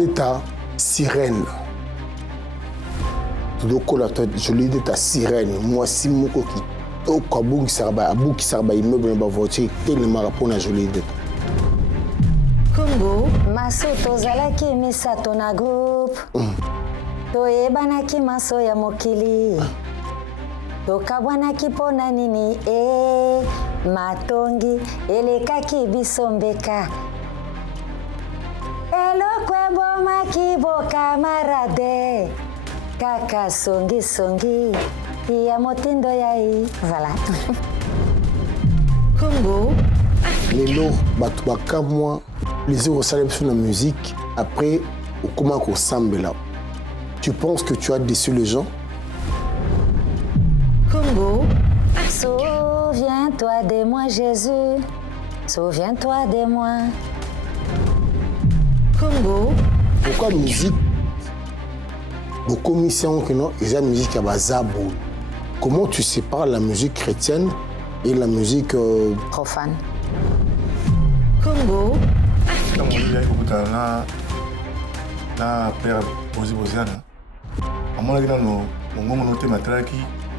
d'État, sirène. Jolie d'État, sirène. Moi, si je suis au Kabou qui s'arba immeuble dans la voiture, tellement rapport à Jolie d'État. Congo, maso tozalaki misato na groupe. Toyebanaki maso ya mokili. Tokabwanaki pona nini matongi elekaki bisombeka. Elokwe bomaki bo camarade. Kaka songi songi ya motindo yai. Voilà. Congo. Lelo batu bakamwa plaisir au salam sur la musique après au comment qu'on semble là. Tu penses que tu as déçu les gens? Congo. Souviens-toi de moi, Jésus. Souviens-toi de moi. Congo. Pourquoi musique? Beaucoup de missions que non, ils ont musique à bazabou. Comment tu sépares la musique chrétienne et la musique profane? Congo. Na père Bozana. À mon avis, non, mon thème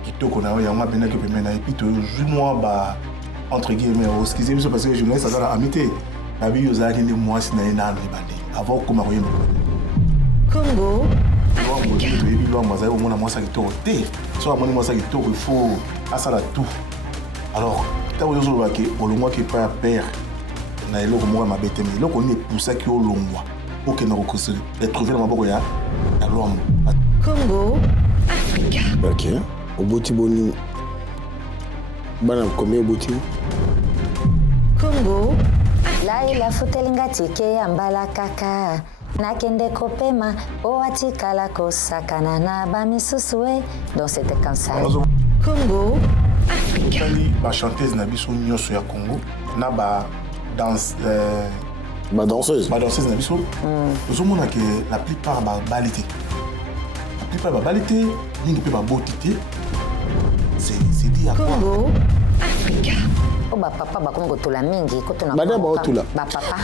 qui toque na ya moi bena que pemena et puis toujours moi ba entre guillemets excusez moi parce que je me laisse à amité la vie aux années de moi si na ina libandé avant comment voyez Congo. Moi mon Dieu et puis moi ça au moins moi ça qui toque té soit moi ça qui toque il faut à ça la tout alors ta vous zo ba que au loin qui pas père na eloko moi ma bête mais eloko ni pour ça qui au loin pour que nous retrouver dans ma boco ya l'homme Congo. Africa. OK. Oboti boni. Bana combien oboti? Congo. Là il a futelinga tike ya mbala kaka. Nakende kopema oatikala kosakana na bamisusuwe donc c'était comme ça. Congo. Africa. Ba chanteuse na biso nyoso ya Congo na ba danse Ma danseuse. Ma danseuse na biso. Nous avons que la plupart ba balité. La plupart ba balité, ningi pe ba beauté. C'est dit à quoi? Congo. Africa. Oh ba papa ba Congo to la mingi ko to na. Ba ba to la. Ba papa.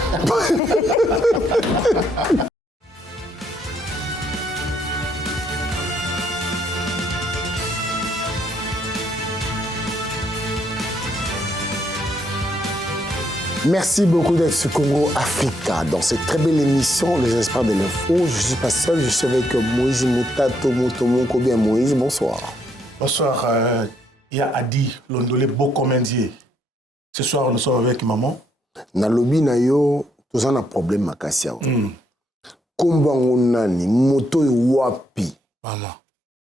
Merci beaucoup d'être sur Congo Africa. Dans cette très belle émission, Les Espoirs de l'Info, je ne suis pas seul, je suis avec Moïse Moutato Motomo Kobien. Moïse, bonsoir. Bonsoir, il y a Adi Londolé Bokomendier. Ce soir, nous sommes avec maman. Na lobi na yo, tous on a problème makassia. Komba ngonani, moto wapi. Maman.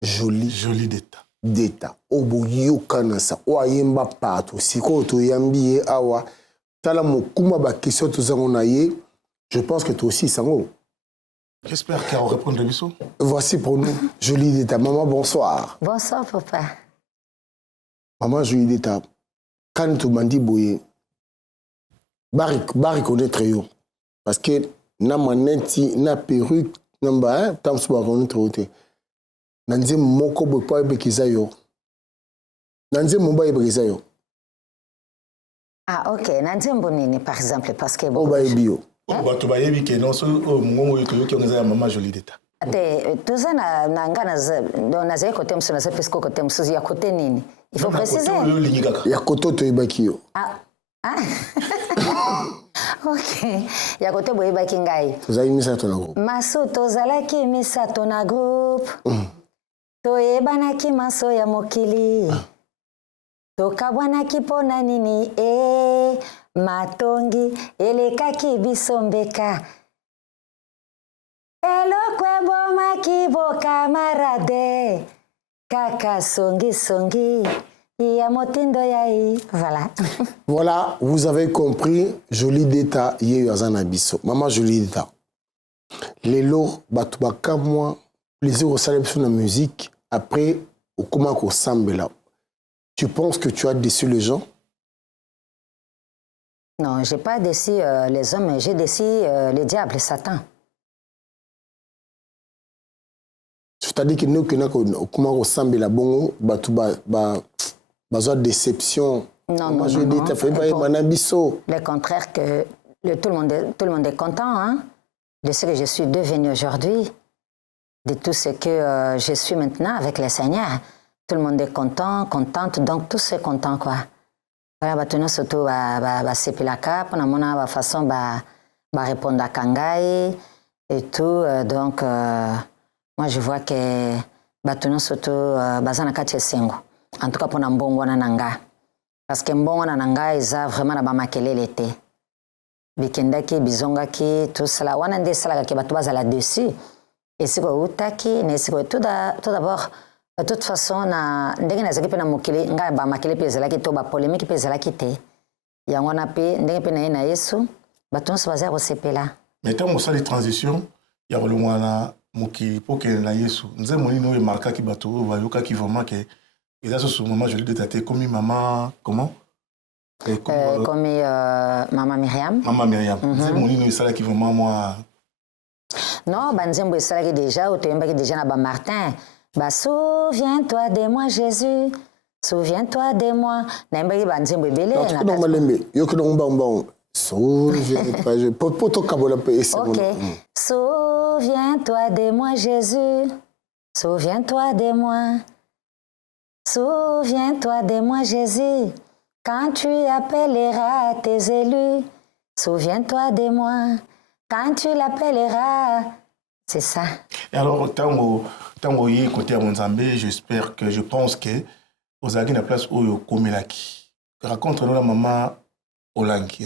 Joli. Joli d'état. D'état. Obo yokana sa. Oyemba pato. Siko to yambiye awa. Tala mokuma ba question to zango na ye. Je pense que toi aussi sango. J'espère qu'elle va répondre de bisous. Voici pour nous, Jolie d'État. Maman, bonsoir. Bonsoir, papa. Maman, Jolie d'État. Quand tu m'as dit, boye, bari connaître yo. Parce que, na maneti, na perruque, namba, tam souvent connaître yo. Nanze moko boye pa ebekiza yo. Nanze mba ebekiza yo. Ah, ok. Nanze mbonini, par exemple, parce que... On va ebio. Tu vas y que non, c'est mon qui est maman Jolie d'État. Tout ça, on a côté monsieur, on a fait côté monsieur, il y a côté nini. Il faut préciser. Il y a côté to ebakio. Ah, ok. Il y a côté boye baki ngai. Vous avez mis ça ton groupe. Maso tozalaki misato na groupe. Toyebanaki maso ya mokili. Tokabwanaki pona nini matongi elekaki bisombeka. Elokwe bomaki bo camarade. Kaka songi songi ya motindo yai. Voilà. Voilà, vous avez compris, Jolie d'État yeyo azana biso. Maman Jolie d'État. Lelo batu bakamwa plaisir au salam sur la musique après au comment qu'on semble là. Tu penses que tu as déçu les gens? Non, je n'ai pas déçu les hommes, mais j'ai déçu le diable, Satan. C'est-à-dire que nous, comment on semble là, bon, déception. Non, non, non. Le contraire, que tout le monde est content, hein? de ce que je suis devenue aujourd'hui, de tout ce que je suis maintenant avec le Seigneur. Tout le monde est content, contente, donc tous sont contents, quoi. Voilà, bah, surtout, c'est la cap, on a mon façon, répondre à Kangai et tout. Donc, moi, je vois que, bah, surtout, bazanaka sengo. En tout cas, pour Nambongo Nanga. Parce que Mbongo Nanga, ils ont vraiment la bamakele l'été. Bikendaki, bizongaki, tout cela. On a des salades qui battent là-dessus. Et c'est quoi, Outaki, tout d'abord, de toute façon, ndenge na zaki pe na mokili, nga ba makele pe zalaki to ba polémique pe zalaki te. Yango na pe ndenge pe na Yesu, ba tons baza ko sepela. Mais tant que ça les transitions, il y a le mwana mokili pour que na Yesu. Nous avons une nouvelle marque qui bateau, va yoka qui vraiment que et là ce moment je l'ai détaillé comme maman comment comme maman Myriam. Maman Myriam. Nous avons une nouvelle salle qui vraiment moi. Non, banzembo esalaki déjà ou toyembaki déjà na ba Martin. Bah souviens-toi de moi Jésus. Souviens-toi de moi. Na yembaki banzembo ebele na. Non malembe. Yoki no mbamba. Souviens-toi je poto kabola pe ese. OK. Souviens-toi de moi Jésus. Souviens-toi de moi. Souviens-toi de moi Jésus. Quand tu appelleras tes élus. Souviens-toi de moi. Quand tu l'appelleras, c'est ça. Et alors, tant que côté à Monzambe, j'espère que, je pense que vous avez la place où vous Komelaki. Raconte-nous la maman Olangi.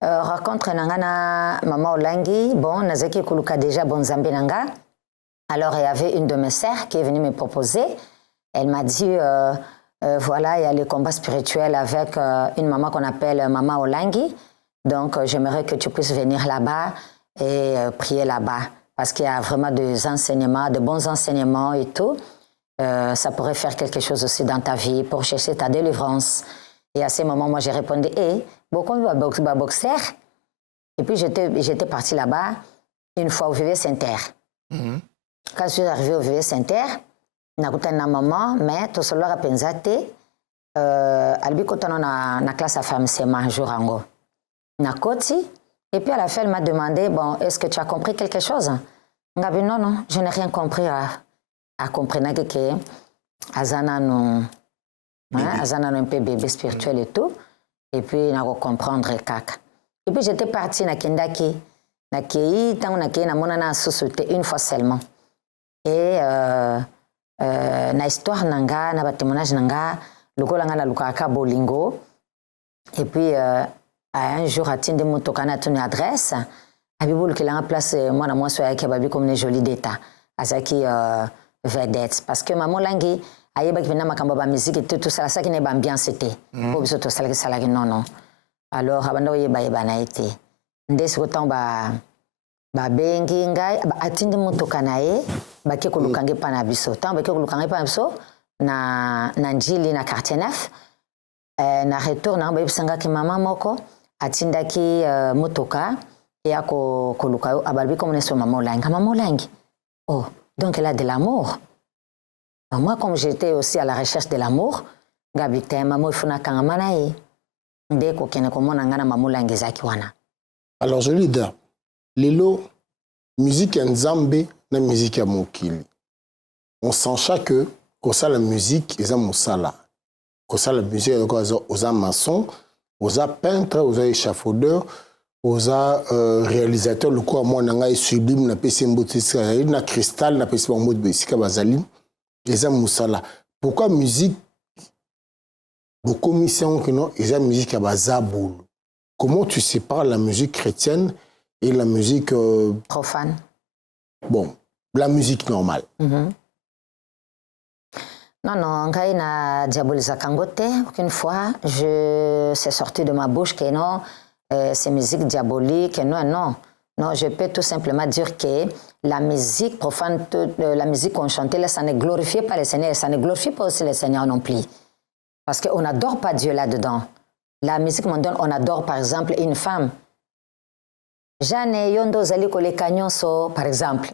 Raconte na maman Olangi. Bon, Nazaki Kuluka déjà Bonzambe Nanga. Alors, il y avait une de mes sœurs qui est venue me proposer. Elle m'a dit, voilà, il y a le combat spirituel avec une maman qu'on appelle maman Olangi. Donc, j'aimerais que tu puisses venir là-bas et prier là-bas. Parce qu'il y a vraiment des enseignements, de bons enseignements et tout. Ça pourrait faire quelque chose aussi dans ta vie pour chercher ta délivrance. Et à ce moment, moi, j'ai répondu, beaucoup de boxeur. Et puis, j'étais partie là-bas une fois au VV Saint-Terre. Quand je suis arrivée au VV Saint-Terre, j'ai écouté ma maman, mais tout cela a pensé, elle a na classe à femme, c'est un jour en gros. Nakoti, et puis à la fin, elle m'a demandé, bon, est-ce que tu as compris quelque chose? Ngabi, non, je n'ai rien compris à comprendre que Azana non, Azana un peu bébé spirituel et tout, et puis n'a comprendre kaka. Et puis j'étais partie na kendaki, na kei, tant na kei na monana société une fois seulement. Et na histoire nanga, na témoignage nanga, lokola nga na lukaka bolingo, et puis un jour, à Tinde Motokana, ton adresse, Abibou qui a place, moi, moi, sois avec Babi comme une jolie d'état, Azaki vedette. Parce que maman Langi, Aïeba qui venait à ma musique et tout ça, ça qui n'est pas bien, c'était. Pour que tout ça, non. Alors, Abando Yeba n'a été. Dès autant, Bengi, à Tinde Motokana, Baki Kolukangi Panabiso. Tant Baki Kolukangi Panabiso, na Njili, na quartier 9, na retour, na Babisanga qui maman moko. Atindaki motoka et à Koluka, à Balbi comme on est sur Maman Olangi. Oh, donc elle a de l'amour. Moi, comme j'étais aussi à la recherche de l'amour, Gabite, Maman Funa Kangamanae, Deko Kenekomona Maman Olangi Zakiwana. Alors, je lui dis, Lilo, musique en Zambé, la musique à Mokili. On sent que, quand ça la musique, ils ont Moussala. Quand ça la musique, ils ont maçon. Aux peintres, aux échafaudeurs, aux réalisateurs, le coup à moi, n'a sublime, n'a pas essayé n'a cristal, n'a pas essayé en mode Bessika Bazaline, les hommes Moussala. Pourquoi musique, beaucoup de missions que non, ils ont musique à Bazaboul. Comment tu sépares la musique chrétienne et la musique profane? Bon, la musique normale. Non, quand il a diabolisé Kangote, aucune fois, c'est sorti de ma bouche que non, c'est musique diabolique, non. Non, je peux tout simplement dire que la musique profane, la musique qu'on chantait, là, ça ne glorifie pas le Seigneur, ça ne glorifie pas aussi le Seigneur non plus. Parce qu'on n'adore pas Dieu là-dedans. La musique mondaine, on adore par exemple une femme. Jeanne Yondo Zali Koleka Nyonso, par exemple.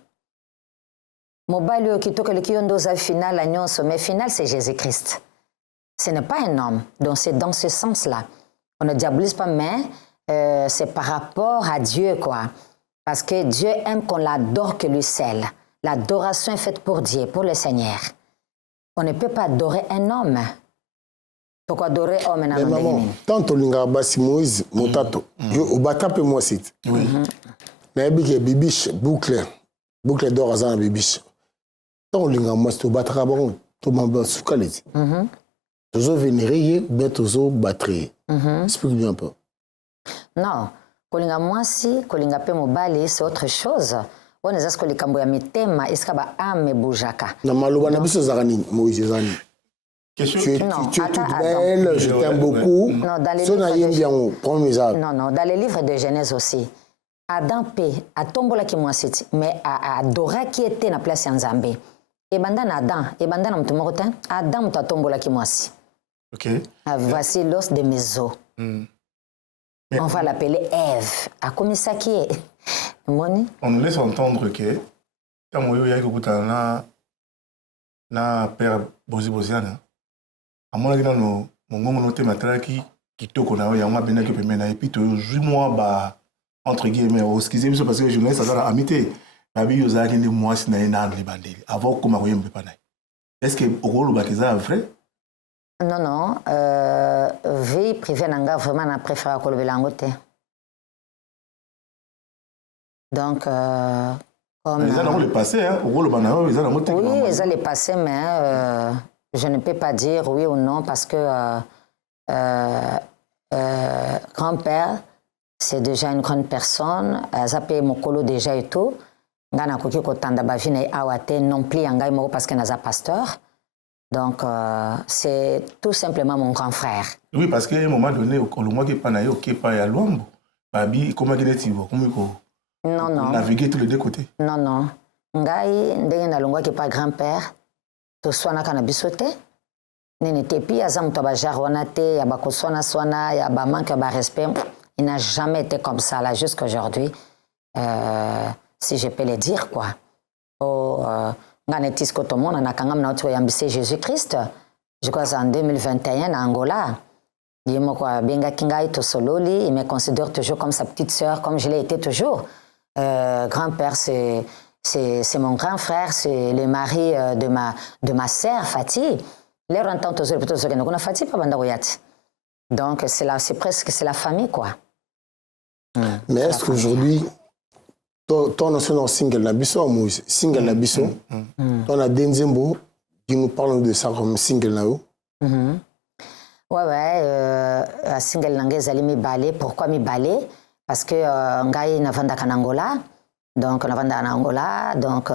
Mobile Okito Koleki Yondo Zali final à Nyonso, mais final c'est Jésus-Christ. Ce n'est pas un homme. Donc c'est dans ce sens-là. On ne diabolise pas, mais c'est par rapport à Dieu, quoi. Parce que Dieu aime qu'on l'adore que lui seul. L'adoration est faite pour Dieu, pour le Seigneur. On ne peut pas adorer un homme. Pourquoi adorer homme? Mais maman, tant que tu basi Moïse, mon tato, au batape moi c'est. Oui. Mais il bibiche, boucle d'or à zan bibiche. Tant que tu moi c'est au battra bon, tu m'as soukalé. Tu as vénéré, ben tu as battré. Explique bien un peu. Non, kolinga mwasi, kolinga pe mobali, c'est autre chose. On est à ce que les camboya mitema, est-ce qu'il y a ame boujaka? Non, malouba na biso zarani, Moïse zani. Tu es toute belle, je t'aime beaucoup. Non, dans les livres de Genèse aussi. Adam P, a tombola ki mwasiti, mais a Dora qui était na place Nzambe. Et banda na Adam, et banda na mtu morotin, Adam ta tombola ki mwasi. OK. Voici l'os de mes os. On va l'appeler Ève. A comme ça qui est. Moni? On nous laisse entendre que quand on y a na père Boziana. À mon avis, mon noté matraki qui toque na ya on bena que pemena et puis toujours moi entre guillemets excusez-moi parce que je laisse ça amité babi yozaki ni moi si na ina les bandeli avant comme akoye mpe pana. Est-ce que au rôle bakiza vrai? Non, vie privée nanga vraiment na préféré ko lobela ngote. Donc comme ils ont le passé hein, au rôle banao ils ont ngote. Oui, ils ont le passé mais je ne peux pas dire oui ou non parce que grand-père, c'est déjà une grande personne. Zappé Mokolo déjà et tout. Ngana koki kotanda bavine awate non plus angai moko parce que naza pasteur. Donc c'est tout simplement mon grand frère. Oui, parce qu'à un moment donné, au moment qui panayo qui pas ya Luambo, babi comment qu'il est non. Naviguer tous les deux côtés. Non. Ngai ndenge na longwa qui pas grand-père. To swana kana bisote nini tepi azam to ba jarwana te ya ba koswana swana ya ba manque ba respect, il n'a jamais été comme ça là jusqu'à aujourd'hui, si je peux le dire quoi. Ngane tisko to mona na kangam na oto yambise Jésus-Christ, je crois en 2021 en Angola. Yemo quoi benga kingai to sololi, il me considère toujours comme sa petite sœur comme je l'ai été toujours. Grand-père c'est mon grand frère, c'est le mari de ma sœur Fatih. Donc c'est presque la famille quoi. Mais est-ce qu'aujourd'hui ton national single Nabiso Moïse, single Nabiso, ton a Denzembo, qui nous parle de ça comme single Nao? Ouais, single Nangé allait me balai. Pourquoi me balai? Parce que Ngai Navanda Kanangola. Donc, on a vendu en Angola, donc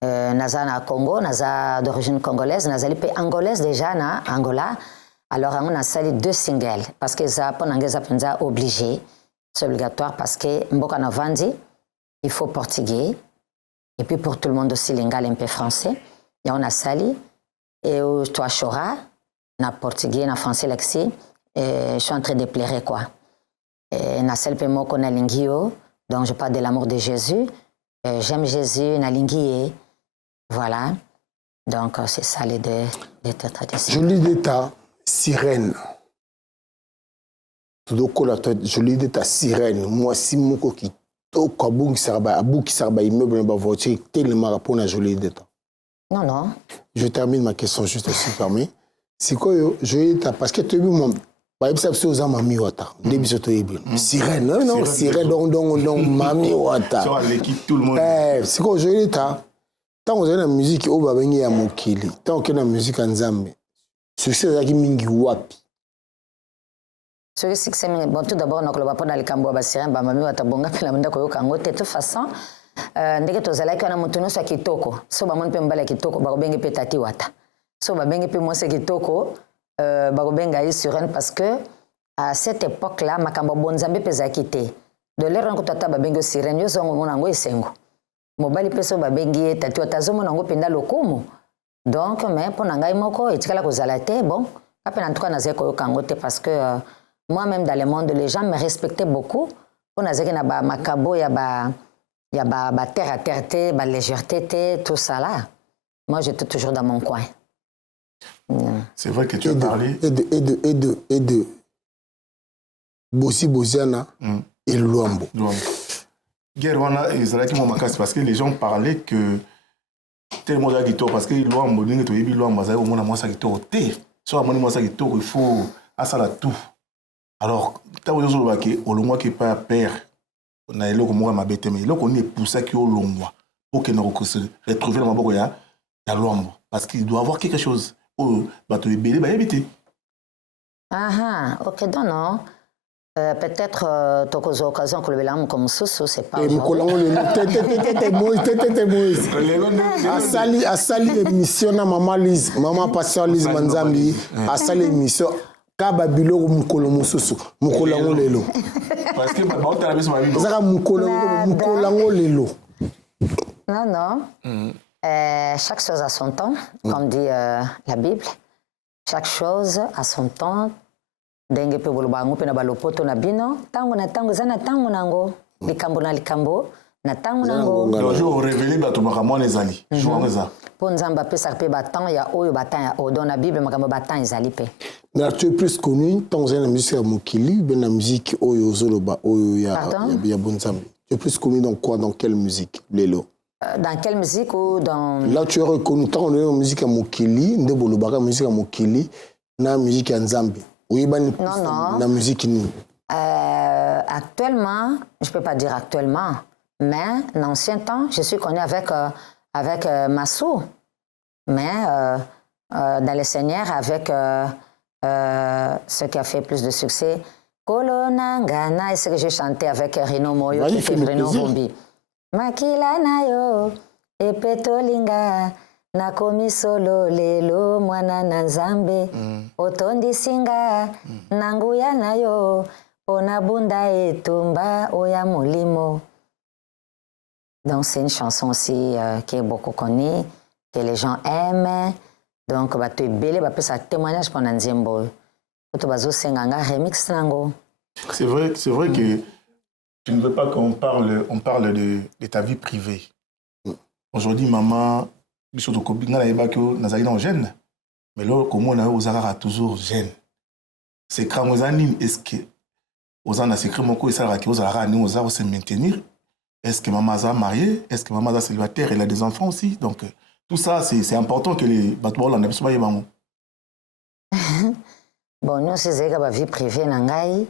naza na Congo, naza d'origine congolaise, naza lipe angolaise déjà na Angola. Alors, on a sali 2 singles parce que ça, pendant que ça obligé, c'est obligatoire parce que mboka na vandi, il faut portugais et puis pour tout le monde aussi lingal un peu français. Et on a sali et toi chora, na portugais, na français lexi, et je suis en train de pleurer quoi. Et na sali pe moko na lingio. Donc, je parle de l'amour de Jésus. J'aime Jésus, Nalinguié. Voilà. Donc, c'est ça les deux traditions. Jolie d'état, sirène. Jolie d'état, sirène. Moi, si mon coquille, au kabou qui s'arba, immeuble, ma voiture, tellement rapport à jolie d'état. Non. Je termine ma question juste si permis. C'est quoi, jolie d'état? Parce que tu as vu mon. Par exemple, c'est aux amis wata. Début surtout sirène, non, sirène donc mami wata. Sur l'équipe tout le monde. C'est quoi aujourd'hui tant on a la musique au babengi ya mokili, tant que la musique en Zambie. Succès zaki mingi wapi. Ce succès bon tout d'abord on va pas dans le cambo ba sirène ba mami wata bonga pela munda ko yoka ngote de toute façon ndeke tozala ki na mutuno sa kitoko. So ba mon pe mbala kitoko ba bengi pe tati wata. So ba bengi pe moi se kitoko. Bagobenga sirène parce que à cette époque-là, makambo bonzambe pesa quitté. De l'air en tata babengo sirène yo zongo monango esengo. Mobali peso babengi tati otazo monango penda lokumu. Donc mais pour nangai moko etikala kozala te bon, après en tout cas nazeko yo kangote parce que moi-même dans le monde les gens me respectaient beaucoup. On a zeki na ba makabo ya ba terre à terre te, ba légèreté tout ça là. Moi j'étais toujours dans mon coin. C'est vrai que tu as parlé. Et de Boziana et Luambo. guerre wana ezalaki mwa makasi parce que les gens parlaient que tellement ezalaki kitoko parce que lwambo ndenge toyebi lwambo azalaki komona mwasa kitoko te so amoni mwasa kitoko il faut asala tout alors ntango ozoloba ke olongwaki epai ya père na eloko moko ya mabe te mais eloko nini epusaki olongwa okende kokose retrouver na maboko ya lwambo parce qu'il doit avoir quelque chose oyo bato ebele bayebi te. Ok, donc non. Peut-être tokozo occasion que le bilan comme sous c'est pas. Et Mokolango le Moïse. Asali émission na maman Lise, maman Pasteur Lise Manzambi, asali émission Kaba Bilo Mokolomo Susu, Mokolango lelo. Parce que ba otala biso ba bibo. Ça Mokolango lelo. Non. Chaque chose a son temps, comme dit la Bible. Chaque chose a son temps. Ndenge pe bolo bango pe na balopoto na bino tango na tango zana tango nango likambo na likambo na tango nango le jour révélé bato makamwa ezali jour eza po nzamba pesa pe batan ya oyo batan ya odo na Bible makambo batan ezali pe. Mais tu es plus connu tant que la musique à Mokili ben la musique oyo zoloba oyo ya bonzambi. Tu es plus connu dans quoi, dans quelle musique Lelo? Dans quelle musique ou dans là tu es reconnu tant on est en musique à Mokili nde bolobaka musique à Mokili na musique à Nzambi. Oui, non. La musique actuellement, je ne peux pas dire actuellement, mais en ancien temps, je suis connue avec Massou. Mais dans les Seigneurs, avec ce qui a fait plus de succès, Kolonangana, et ce que j'ai chanté avec Reno Moyo, qui fait Reno Vombi. Makila Nayo, et Petolinga. Nakomi solo lelo mwana na Nzambe otondi singa nanguya nayo pona bunda etumba oya molimo. Donc c'est une chanson aussi qui est beaucoup connue, que les gens aiment. Donc bato ebele ba pesa témoignage pour Nzembo. Oto bazo senganga remix nango. C'est vrai que tu ne veux pas qu'on parle de ta vie privée. Aujourd'hui maman biso to kobinga na yebaki nazali na gêne mais là comment on a osaka toujours gêne c'est quand on anime est-ce que aux en a secret moko ça qui osaka ni osaka se maintenir est-ce que maman a marié est-ce que maman a célibataire elle a des enfants aussi donc tout ça c'est important que les bateaux là na biso ba yebango. Bon nous c'est zeka ba vie privée na ngai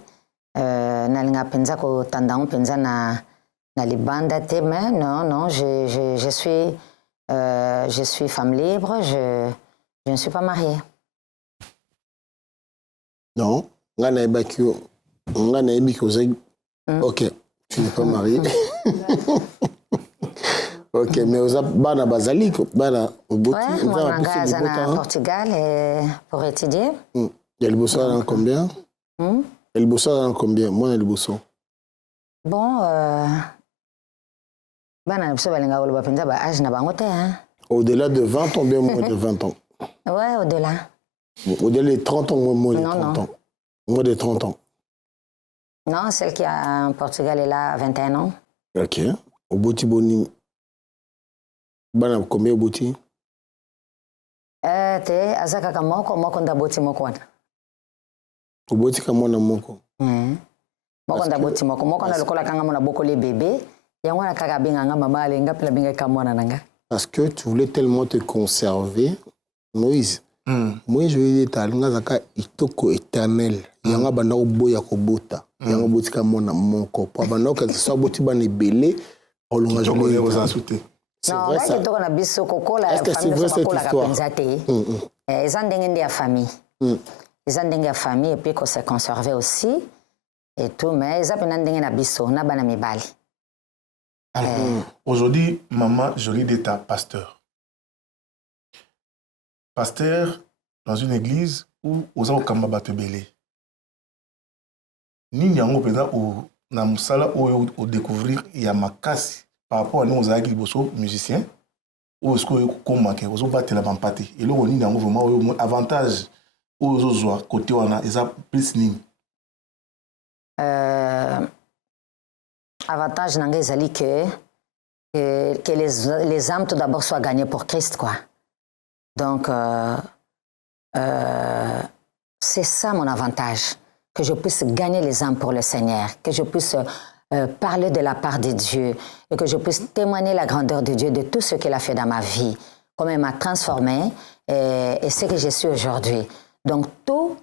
na linga penza ko tandang penza na libanda te mais non je suis femme libre, je ne suis pas mariée. Non, ok, tu n'es pas mariée. Ok, mais aux bana basali, bana au moi je suis au Portugal pour étudier. Il y a le bosso dans combien? Le bosso dans combien? Moi le bosso. Bon, au-delà de 20 ans, bien moins de 20 ans. Ouais, au-delà. Au-delà de 30 ans, moins de 30 ans. Moins de 30 ans. Non, celle qui est en Portugal est là à 21 ans. Ok. Au Boti Boni. Bana combien au Boti? Te azaka kamoko moko nda Boti moko wana. Au Boti kamona moko. Moko nda Boti moko na lokola kanga mona boko les bébés. Parce que tu voulais tellement te conserver, Moïse. Moi, je lui ai dit, itoko éternel. Yanga banda boya kobota. Yanga botika mona moko. Pour banda que ce soit boti bane belé, on l'a joué aux insultés. C'est vrai ça. Est-ce que c'est vrai cette histoire? Ils ont des famille. Ils ont des famille et puis qu'on s'est conservé aussi et tout, mais ils ont des abisso, na bana mibali. Aujourd'hui, maman Jolie d'État, pasteur. Pasteur dans une église où aux gens kamba batebele. Ni nyango peda ou na musala ou découvrir yamakasi par rapport à nous aux agis bosso musiciens ou est-ce que comment que aux battre la bampate et là on ni nyango vraiment avantage aux autres côté on a ça plus ni. Avantage nanga ezali que les âmes tout d'abord soient gagnées pour Christ quoi. Donc c'est ça mon avantage, que je puisse gagner les âmes pour le Seigneur, que je puisse parler de la part de Dieu et que je puisse témoigner la grandeur de Dieu, de tout ce qu'il a fait dans ma vie, comment il m'a transformé et ce que je suis aujourd'hui. Donc tout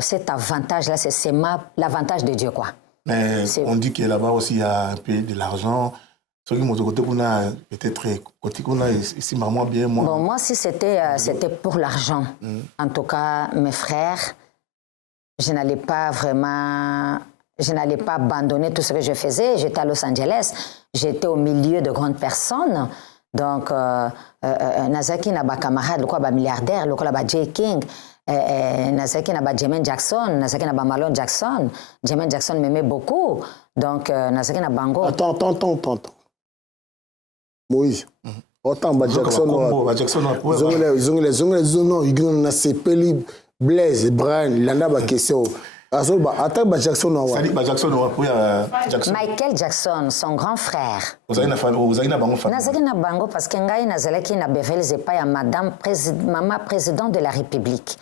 cet avantage-là, c'est l'avantage de Dieu, quoi. Mais on dit que là-bas aussi, il y a un peu de l'argent. Ce qui m'a côté qu'on a peut-être côté qu'on a ici maman bien moi. Bon, moi si c'était pour l'argent. En tout cas, mes frères, je n'allais pas abandonner tout ce que je faisais. J'étais à Los Angeles, j'étais au milieu de grandes personnes. Donc nazaki na ba camarade le quoi ba milliardaire, le quoi ba J King, nazaki na ba Jermaine Jackson, nazaki na ba Marlon Jackson. Jermaine Jackson m'aimait beaucoup. Donc nazaki na bango. Attends. Moïse. Autant ba Jackson non, il na sepeli Blaise Brian landa ba question. Attends ba Jackson non. Michael Jackson, son grand frère. Vous avez na bango famille. Nazaki na bango parce que ngai nazalaki na Beverly Zepa ya maman président de la République.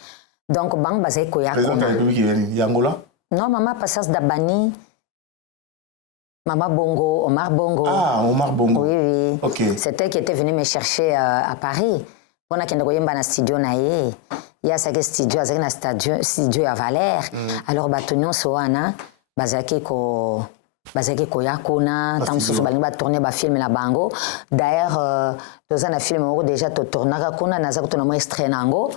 Donc bango bazai koya. Président de la République Yangola? Non, maman Passas Dabani. Maman Bongo, Omar Bongo. Ah, Omar Bongo. Oui. Okay. C'était qui était venu me chercher à Paris. On a kende koyemba na studio na ye. Il y a ce studio, il y a studio à Valère. Alors batunyo soana bazaki ko yakuna tam susu balingi ba tourner ba film na bango. D'ailleurs toza na film ngo déjà to tournaka kuna nazako to na mo extrait nango.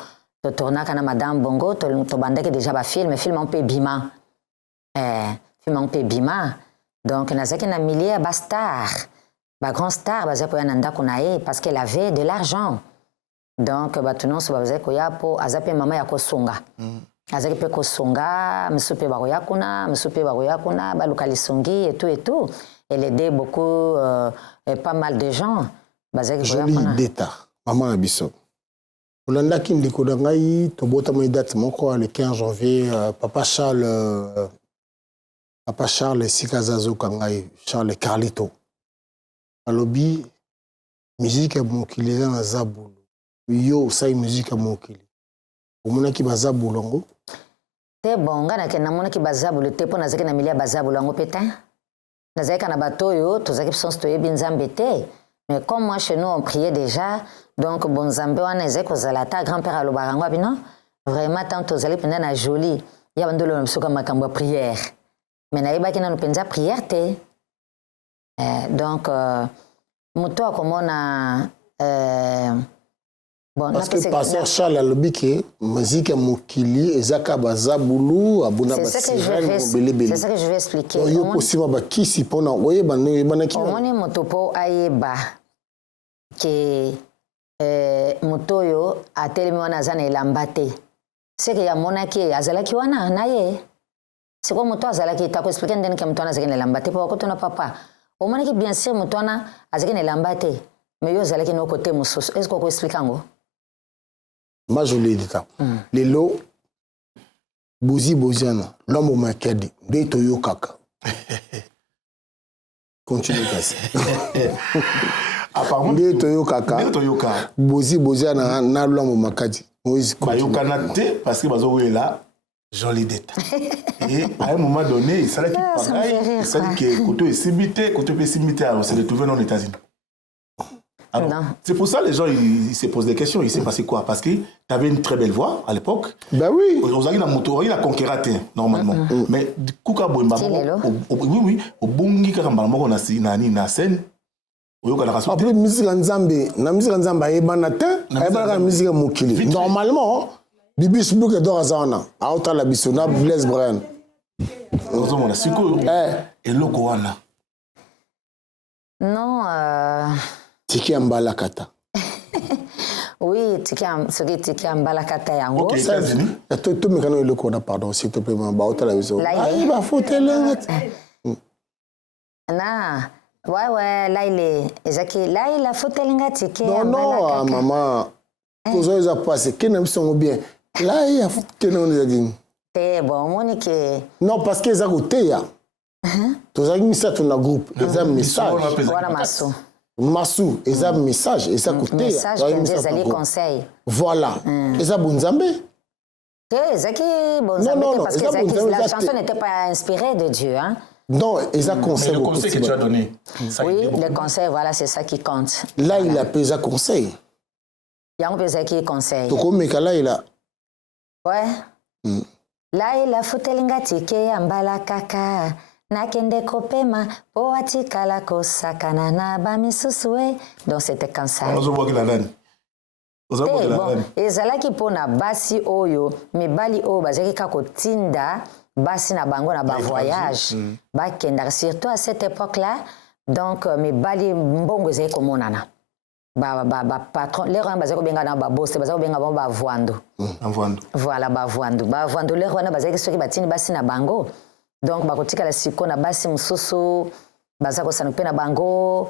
To tournaka na Madame Bongo to bandaki déjà ba film on peut bima. Film on peut bima. Donc, nazaki na milliers de stars, ba grand star, bazaki koya nanda kunae parce qu'elle avait de l'argent. Donc, batunon so bazaki koya po azape mama ya kosunga. Azaki pe kosunga, msupe bakoya kuna, ba lukalisungi et tout. Elle aidait beaucoup, pas mal de gens. Bazaki koya kuna. Joli d'état, maman abiso. Olanda ki ndiko dangai to bota mo date moko le 15 janvier Papa Charles Sikazazo Kangai, Charles Carlito. Alobi, musique à Mokili, na Zabulu. Yo, ça y musique à Mokili. Omona ki bazabulu ngo? Te bonga na ke namona ki bazabulu te po nazaki na milia bazabulu ngo peta. Nazaki na batoyo, tozaki sens toye binzambe te. Mais comme moi chez nous on priait déjà, donc bon zambe wana ezeko zalata grand-père alobarango abino. Vraiment tant tozali penda na joli. Ya bandolo na msuka makambo prière. Mais naïbaki na nupenza prière te. Donc muto akomona bon parce que pasteur Charles alobi ke musique mokili ezaka bazabulu abuna basirani c'est ça que je vais expliquer. Yo possible ba kisi pona oyeba ki. Omoni muto po ayeba ke muto yo atelemi wana zana elamba te. C'est que ya monaki azalaki wana na ye. C'est quoi muto azalaki ta ko expliquer ndeni ke muto ana zaki elamba te po ko tona papa. Omoni ki bien sûr muto ana azaki elamba te. Mais yo azalaki no côté mususu. Est-ce qu'on peut expliquer ngo? Moi je l'ai dit ça. Les lots Boziana, l'homme au makadi, de toyo kaka. Continue kasi. Apparemment de toyo kaka. Boziana na l'homme au makadi. Moïse continue. Parce que bazo est là. Joli d'état. Et à un moment donné, il s'allait qu'il pareil, il s'allait que côté simité, alors c'est retrouvé dans les États-Unis. Alors, c'est pour ça que les gens ils se posent des questions. Il s'est passé quoi? Parce que tu avais une très belle voix à l'époque. Ben oui. Aujourd'hui, il a conquératé normalement. Mais du coup, oui, au bongi karambalamo on a na scène. Après musique nzambe, na musique nzambe ayebana te, ayebana musique mokili. Normalement, Bibis Book et Dorazana, Aota la Bissona, Blaise Brian. On a suko. Et Lokoana. Non. Tiki Ambalakata. Oui, Tiki Ambalakata yango. Ok, États-Unis. Tout me connaît le Kona, pardon, s'il te plaît, Aota la Bissona. Ah, il va foutre le. Na. Ouais, là il est. Là il a foutu l'ingati. Non, maman. Cause ça passe. Qui n'aime son bien. Là il a foutu l'ingati. T'es bon, Monique. Non, parce que ça côté ya. Tous amis ça dans le groupe. Ils ont message. Voilà Massou, ils ont message. Ils ont côté. Message que des alliés conseil. Voilà. Ils ont bon zambé. Zaki, bon, non, parce que la chanson n'était pas inspirée de Dieu. Hein? Non, et ça conseille. Mais le conseil que tu as donné. Oui, le conseil, voilà, c'est ça qui compte. Là, voilà. il a payé un conseil. Il y a un peu qui conseille. Toko Mekala, il a. Ouais. Là, il a foutu l'ingati ambala kaka. Nakende kopema, poati kalako sakana na bamisusue. Donc, c'était comme ça. On voit qu'il a donné. Bon, ezalaki pona basi oyo mibali oyo bazaki kako tinda basi na bango na ba voyage bakenda surtout à cette époque-là donc mibali mbongo ezali komonana ba patron les gens bazaki benga na ba boss bazaki benga ba voando voilà ba voando les gens bazaki soki batini basi na bango donc bakotika la siko na basi mususu bazako sanupe na bango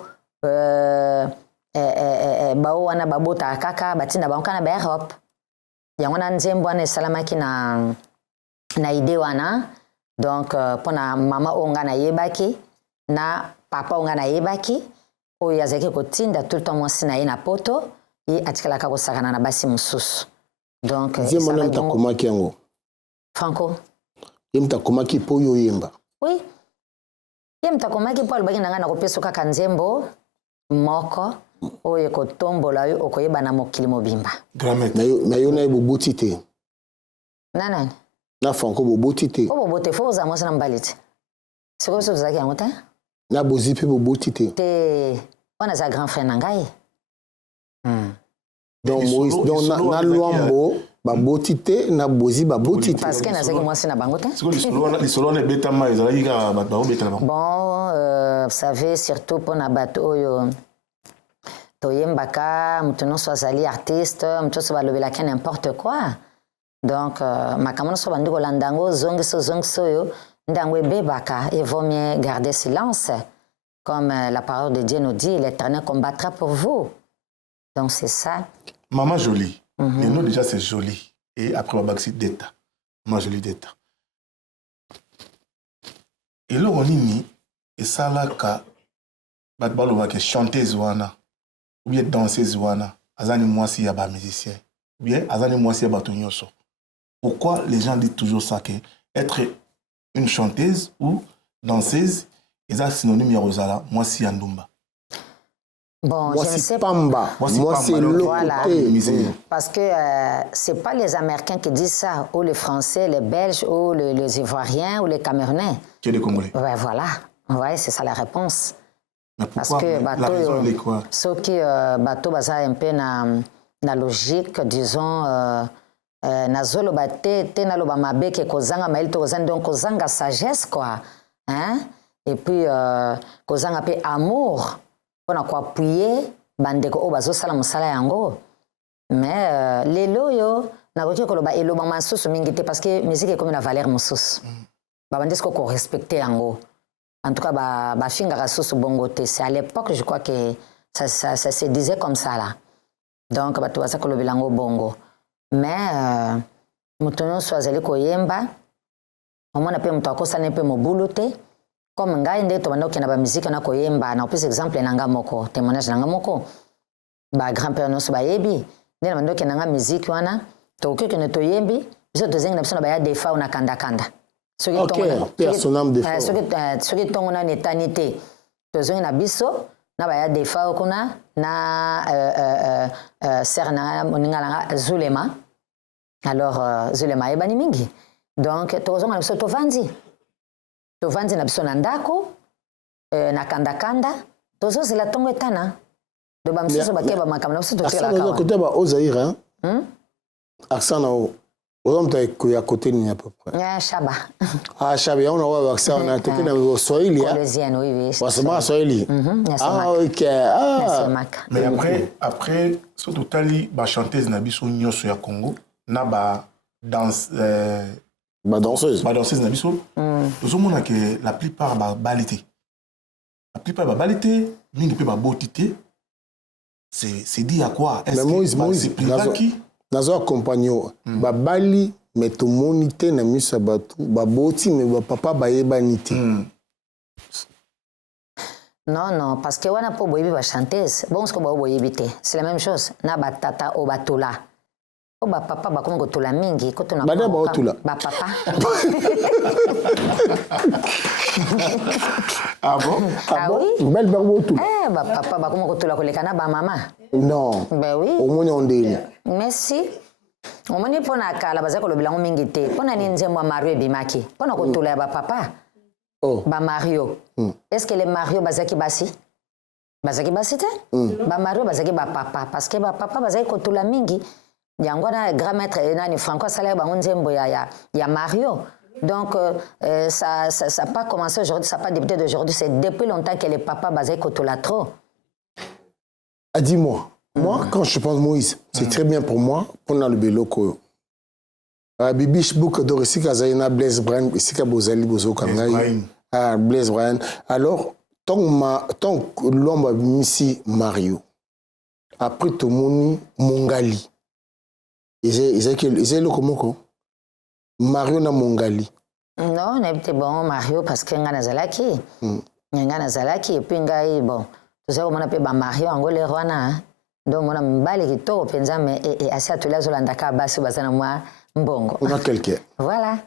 bao wana babota kaka batinda bango kana ba Europe yango na nzembo wana esalamaki na ide wana donc pona mama onga na yebaki na papa onga na yebaki oyo azalaki kotinda tout le temps mwasi na ye na poto ye atikalaka kosakana na basi mosusu donc nzembo na mtakomaki yango Franco ye mtakomaki po oyo yemba oui ye mtakomaki po alobaki na ngai na kopesa kaka nzembo moko oyo kotombola yo okoyeba na mokili mobimba na yo na ye boboti te nanani na Franco boboti te bobote fo oza mwasi na mobali te sikoyo biso tozalaki yango te na bozi mpe boboti te te wana aza grand frère na ngai donc Moïse donc na lwambo baboti te na bozi baboti te parce que nazalaki mwasi na bango te lisolo wana ebetama ezalaki kaka bato baobetela bango bon vous savez surtout mpona bato oyo toyembaka moto nyonso azali artiste moto nyonso balobelaki n'importe quoi donc makambo nyonso bandi kolanda yango ozongisi oyo nde yango ebebaka il vaut mieux garder silence comme la parole de Dieu nous dit l'éternel combattra pour vous donc c'est ça Maman Jolie le nom déjà c'est Jolie et après babakisi Deta Maman Jolie Deta eloko nini esalaka bato balobaka chanteuse wana ou bien danseuse wana azani mwasi ya ba musicien ou bien azani mwasi ya bato nyonso pourquoi les gens disent toujours ça que être une chanteuse ou danseuse est synonyme ya kozala mwasi ya ndumba bon moi je ne sais pas moi c'est voilà. le Parce que c'est pas les Américains qui disent ça ou les Français, les Belges ou les Ivoiriens ou les Camerounais. que les Congolais Ouais, voilà. Ouais, c'est ça la réponse. mais pourquoi? Parce que la raison elle est quoi? Ceux qui bateau baza un peu na logique disons na zolo bate te na loba mabeke kozanga maili to kozanga donc kozanga sagesse quoi hein et puis kozanga pe amour pour appuyer bandeko o bazosala mosala yango mais lelo yo nakoki koloba eloba masusu mingi te parce que musique est comme une valeur mosusu babandi ko respecter yango en tout cas bafingaka susu bongo te c'est à l'époque je crois que ça se disait comme ça là donc bato baza kolobela yango bongo mais moto nyonso azali koyemba omona mpe moto akosala mpe mobulu te comme ngai nde tobanda kokenda bamiziki na koyemba na kopesa exemple na nga moko témoignage na nga moko bagrand-père nyonso bayebi nde na banda kokenda nga miziki wana tokoki okende toyembi biso tozengi na biso na baya defa ou na kandakanda soki ntongo nani etani te tozongi na biso na baya defa kuna na sere na moninga nanga Zulema alors Zulema ayebani mingi donc tokozonga na biso tovandi na biso na ndako na kandakanda tozozela ntongo etana do bamisusu bakeba makambo na biso totelaka côté ba Ozaïre accent na o ozomta ya côté ni à peu près Shaba Shaba on a accent na te na Swahili Colossienne oui wasema Swahili OK mais après surtout tali ba chanteuse na biso nyonso ya Congo na ba danseuse na biso tozomona que la plupart balité mingi pe babotité c'est dit à quoi est-ce que c'est privaki nazo accompagner babali mais to monité na misa batu baboti mais ba papa bayebani te non parce que wana po boyebi ba chanteuse bon ce que ba boyebi te c'est la même chose na batata o batola Oh, bah, papa, bah, comment tu l'as mingi? Quand on a bah, tu l'as. Bah, papa. Ah bon? Ah oui? Belle barbe tout. Eh, bah, papa, bah, comment tu l'as collé cana, bah, maman? Non. Ben oui. Au moins, on dit. Merci. Au moins, pour la cala, bah, c'est que le bilan mingi te. Pour la ninja, moi, Mario et Bimaki. Pour la tu l'as, bah, papa. Oh. Bah, Mario. Est-ce que les Mario, bah, c'est qui bassi? Bazaki basite ba Mario bazaki ba papa parce que ba papa bazaki kotula mingi yango na grand maître nani Franco Salaire ba nzembo ya Mario donc ça pas commencé aujourd'hui, ça pas débuté d'aujourd'hui, c'est depuis longtemps que les papas bazaki kotula trop. Ah, dis-moi, moi quand je pense Moïse, c'est très bien pour moi pour le beloko. Bibish book de Resika Zaina Blaise Brian Resika Bozali Bozo Kangai. Ah, Blaise Brian. Alors tant que l'homme a mis ici Mario, après tout le monde, Mongali. Ils le comment Mario na Mongali. Non, n'était bon Mario parce que ngana zalaki. Ngana zalaki et puis ngai bon. Tu sais comment on appelle Mario angole rwana. Donc mon mbali kitoko penza mais et assez tout là zolanda ka basu bazana moi mbongo. On a quelqu'un. Voilà.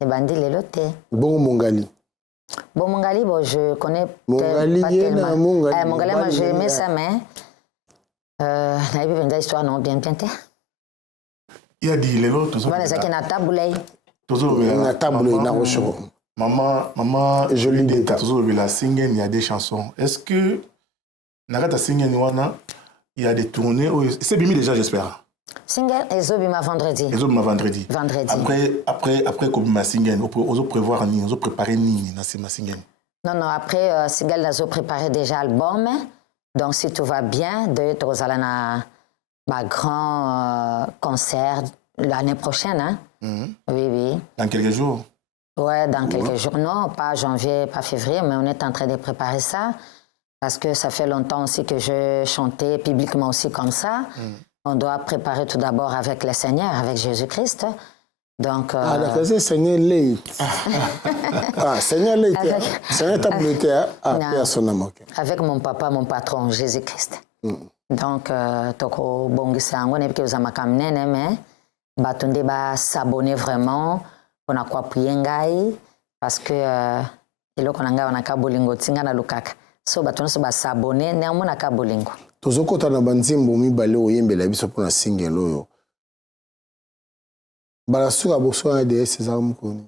Et bandi le lote. Bon Mongali. Bon, Mongali, bon, je connais Mongali, pas tellement. Mongali, moi, j'ai aimé ça, mais... Il y a eu une histoire non bien peinte. Il y a dit les autres. Voilà, c'est qu'il y a une table. Une table, une roche. Maman, je lui dis. Toujours la singen, il y a des chansons. Est-ce que... Narata singen, il y a des tournées. C'est bimi déjà, j'espère. Single et Zobima vendredi. Et Zobima vendredi. Après Kobima Singen, on prévoir ni, on préparer ni dans ces Singen. Non, après Single a préparé déjà album. Donc si tout va bien, de Tozalana grand concert l'année prochaine, hein. Oui. Dans quelques jours. Ouais, dans quelques jours. Non, pas janvier, pas février, mais on est en train de préparer ça parce que ça fait longtemps aussi que je chantais publiquement aussi comme ça. On doit préparer tout d'abord avec le Seigneur, avec Jésus-Christ. Donc, Ah, d'accord, c'est Seigneur Leit. Ah, Seigneur Leit. Seigneur Tableté. Ah, personne n'a avec mon papa, mon patron, Jésus-Christ. Donc, toko bongisa ngo ne bike uzama kamnene mais batonde ba s'abonner vraiment pour na kwa priengai parce que eloko nanga wana ka bolingo tinga na lukaka. So batonde so ba s'abonner ne amona ka bolingo. Tozokota na banzimbo mibale oyembela biso pona single oyo. Balasuka bosona DS za mukoni.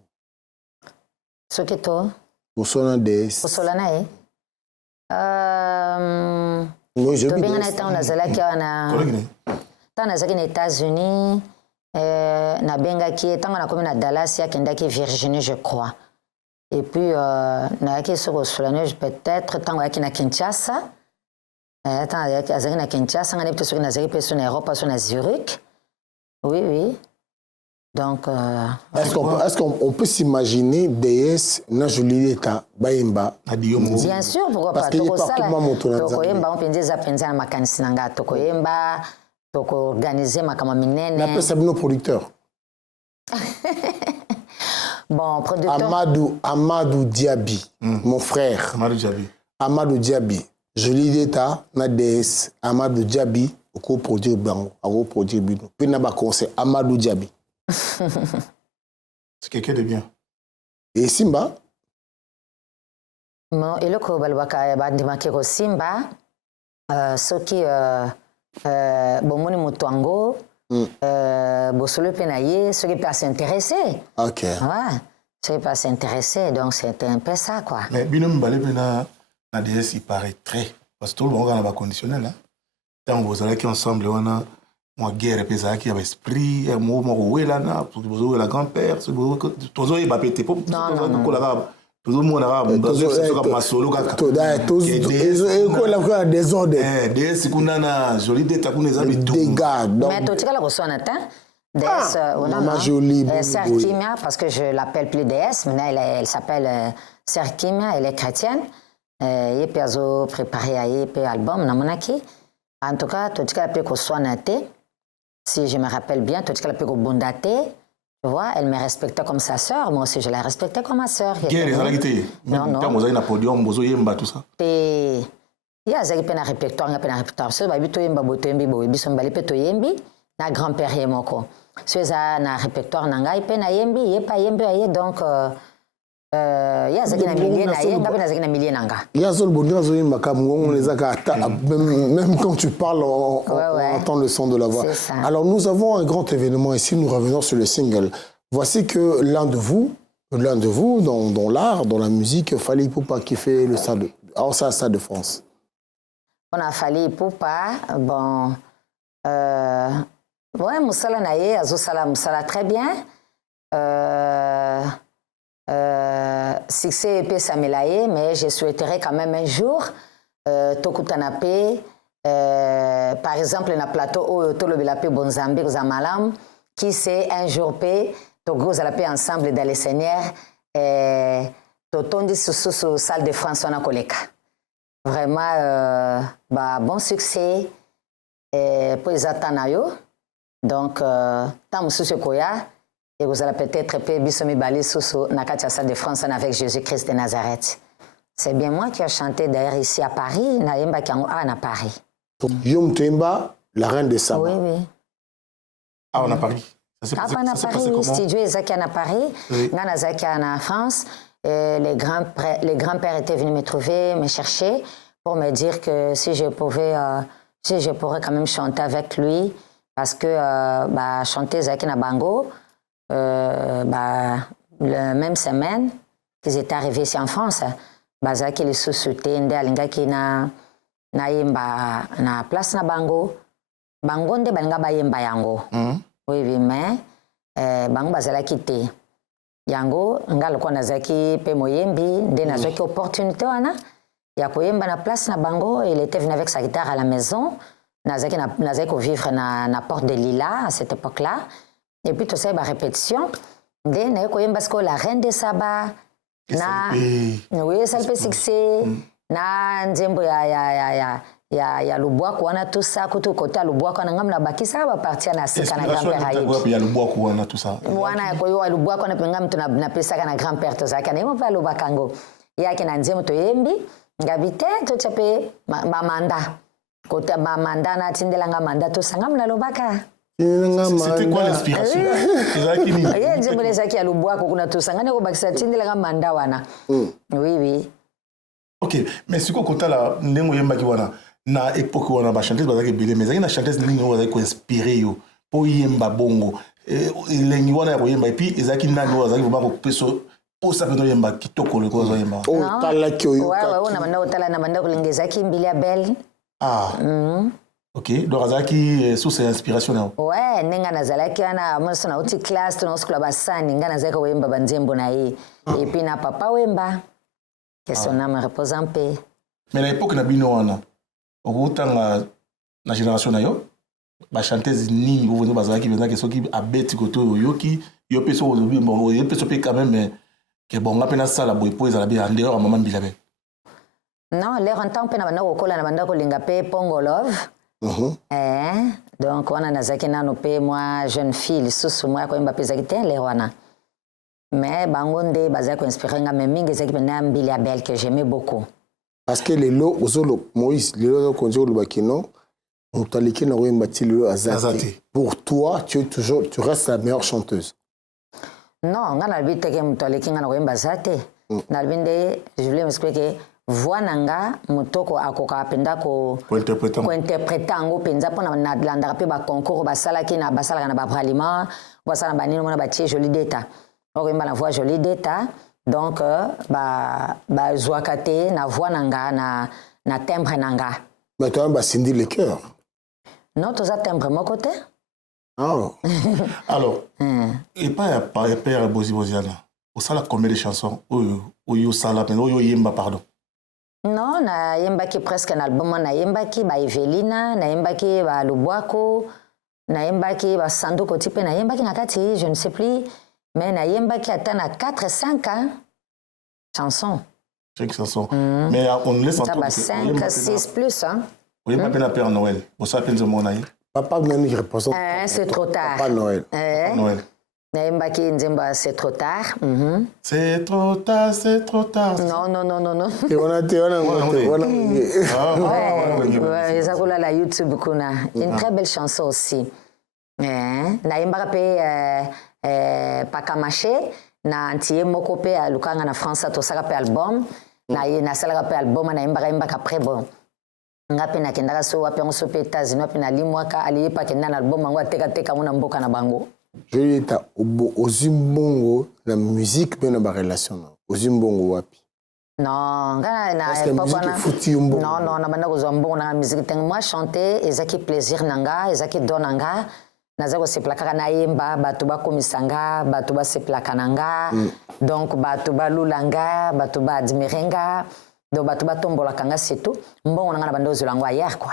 Soketo. Bosona DS. Bosola na Tobinga na ita unazalaki wana. Tana zaki na États-Unis na benga ki tango na komi na Dallas ya kendaki Virginie je crois. Et puis na yaki soko solane peut-être tango yaki na Kinshasa. Attends, il y a Kinshasa, on est sur en Europe, sur Zurich. Oui. Donc. Est-ce qu'on peut s'imaginer DS na Julieta Baimba Bien sûr, pourquoi pas? Parce qu'il est parfaitement monté. Tokoyemba, on peut dire ça makanisi nanga. Tokoyemba, toko organiser makama minene. Mais après, c'est nos producteurs. Bon, producteur. Amadou Diaby, mon frère. Amadou Diaby. Jolie d'État, na DS, Amadou Diaby, au co-produire Bango, au co-produire Bino. Puis n'a pas conseil, Amadou Diaby. C'est quelqu'un de bien. Et Simba? Bon, et le Kobalwaka, Bandimaki Simba, ce qui, Bomoni Moutuango, Bosolo Penaye, ceux qui peuvent s'intéresser. Ok. Ouais, ceux qui peuvent s'intéresser, donc c'était un peu ça, quoi. Mais Bino Mbalé, la DS, il paraît très. Parce que tout le monde a un conditionnel. Tant que vous allez ensemble, on a une guerre, qui a un esprit, un mouvement, vous avez la grand-père, vous avez un pété. Tout le monde a un solo. a des ordres. DS, on joli détail, on a des dégâts. Mais tu sais, DS, Sœur Kimia, parce que je l'appelle plus DS, mais elle s'appelle Sœur Kimia, elle est chrétienne. Et puis, elle a préparé un album. En tout cas, tu as pu si je me rappelle bien, tu as pu bondater. Tu vois, elle me respectait comme sa sœur. Moi aussi, je la respectais comme ma sœur. Non. Quand vous avez un podium, vous avez tout ça. Il y a un répertoire. na grand-père yemoko. Soza na répertoire nangai pe na yembi yepa yembi aye donc ya zaki na millier na ye ngabe na zaki na millier nanga. Ya zol bonira zo yimaka mungongo nezaka même quand tu parles on entend le son de la voix. Alors nous avons un grand événement ici, nous revenons sur le single. Voici que l'un de vous dans l'art, dans la musique, Fally Ipupa qui fait le stade de France. On a Fally Ipupa, bon ouais, Moussala Naye, Azosala Moussala très bien. Succès EP Samelaye, mais je souhaiterais quand même un jour Tokutanape, par exemple, na plateau Tolobelape Bonzambi, Zamalam, qui c'est un jour P, Togo Zalape ensemble dans les Seigneurs, Totondi sous salle de France, on a Koleka. Vraiment, bon succès pour les Atanayo. Donc, tant que Koya, et vous allez peut-être Bisomi Bali Soussou Nakatia Salle de France avec Jésus-Christ de Nazareth. C'est bien moi qui ai chanté d'ailleurs ici à Paris, Naïmba qui à Paris. Yom Temba, la reine de Saba. Oui, oui. Ah, on a Paris. Ah, on a Paris, oui. Studio Ezaki à Paris, Nana Zaki en France. Les grands-pères étaient venus me trouver, me chercher pour me dire que si je pourrais quand même chanter avec lui. Parce que chanter Zaki na Bango, la même semaine qu'ils étaient arrivés ici en France, Zaki les sous-soutés, Alinga qui na yemba na place na Bango, Bango nde balinga ba yemba yango. Oui, oui, mais Bango bazala quitté. Yango, nga loko na Zaki pe moyembi, nde na Zaki opportunité wana, ya koyemba na place na Bango, il était venu avec sa guitare à la maison. Nazaki vivre na porte de Lila à cette époque-là. Et puis tout ça, répétition. Parce que la reine de Saba, oui, ça peut succès. Na nzembo ya Lubwaku wana tout ça, kutu kota Lubwaku na ngam na bakisa ba partir na sika na grand-père Haïti. Ya Lubwaku wana tout ça. Wana ko yo Lubwaku na pengam tu na pesa kana grand-père to zaka na mo pa Lubakango. Ya ke na nzembo to yembi, ngabite to chape mamanda. Kota mandana tindelanga manda to sangam na lobaka. C'était quoi l'inspiration? Yeye nzembo zaki ya Lubwaku kuna to sangane ko bakisa tindelanga manda wana. Oui, oui. Ok, mais si kota la ndengo yemba ki wana na époque wana ba chanteuse bazaki belé mais zaki na chanteuse ningo bazaki ko inspirer yo po yemba bongo lengi wana ya ko yemba et puis ezaki nando bazaki vraiment ko peso o sa peno yemba kitoko le ko zo yemba o tala ki oyo ouais on a manda otala na manda ko lingezaki mbilia belle. Ah. Ok, donc azaki sous ses inspirations là. Ouais, nenga nazalaki ana mso na uti class to skula basani ngana zaka wemba banzembo na hii. Et puis na papa wemba. Que son âme repose en paix. Mais à l'époque na bino wana. Okutanga na génération na yo. Ba chanteuse nini vous venez bazalaki benda que soki abeti koto yoki yo peso ozobi bon yo peso pe quand même mais que bon ngapena sala boy po ezala bien en dehors à maman bilabe. Non, les rentants pe na banda ko kola na banda ko linga pe Pongo Love. Donc on a nazaki nano pe moi jeune fille sous moi ko mba pesa kite les wana. Mais bangonde bazako inspiré nga mingi zaki bena mbili belle que j'aimais beaucoup. Parce que les lots ozolo Moïse les lots konjo le bakino on taliki na wemba ti le azati. Pour toi tu restes la meilleure chanteuse. Non, nga na bite ke mtaliki nga na wemba azati. Na binde je voulais m'expliquer voix nanga mutoko akoka penda ko interpréter ngo penza pona na landa pe ba concours basala ki na basala na ba braliment basala banino mona ba tie joli d'état. On a la voix jolie d'état, donc zoakate na voix nanga na timbre nanga. Mais toi bah Cindy le cœur. Non, tu as timbre mon côté. Ah. Alors, et pas père Boziana. Au sala combien de chansons? Oyo sala mais oyo yemba pardon. Non, na yemba ki presque un album na yemba ki ba Evelina, na yemba ki ba Lubwaku, na yemba ki ba Sanduko type na yemba ki nakati, je ne sais plus. Mais na yemba qui atteint à 4-5 chansons. 5 chansons. Mais on laisse entendre. 5-6 plus. Hein? Oui, pas peine à Père Noël. Vous savez, c'est mon aïe. Papa Noël qui représente. C'est trop tard. Papa Noël. Papa Noël. Na yemba qui nzemba c'est trop tard. C'est trop tard, c'est trop tard. Non. Et on a la YouTube kuna. Une très belle chanson aussi. nayembaka pe pakamache na ntie moko pe alukanga na France tosaka pe album nasalaka pe album nayembaka après bon nga pe nakendaka so wapi yango so pe États-Unis wapi nalimwaka aliyepa kenda na album yango atekateka ngo na mboka na bango Jolita ozimbongo na musique pe na ba relation ozimbongo wapi non nga na non na banda kozwa mbongo na musique teng moi chanter ezaki plaisir nanga ezaki don nanga naza koseplaka na yemba bato bakomisanga bato baseplaka nanga donc bato balulanga bato baadmirenga donc bato batombolaka nga surtout mbongo nanga na banda ozwa yango ayer quoi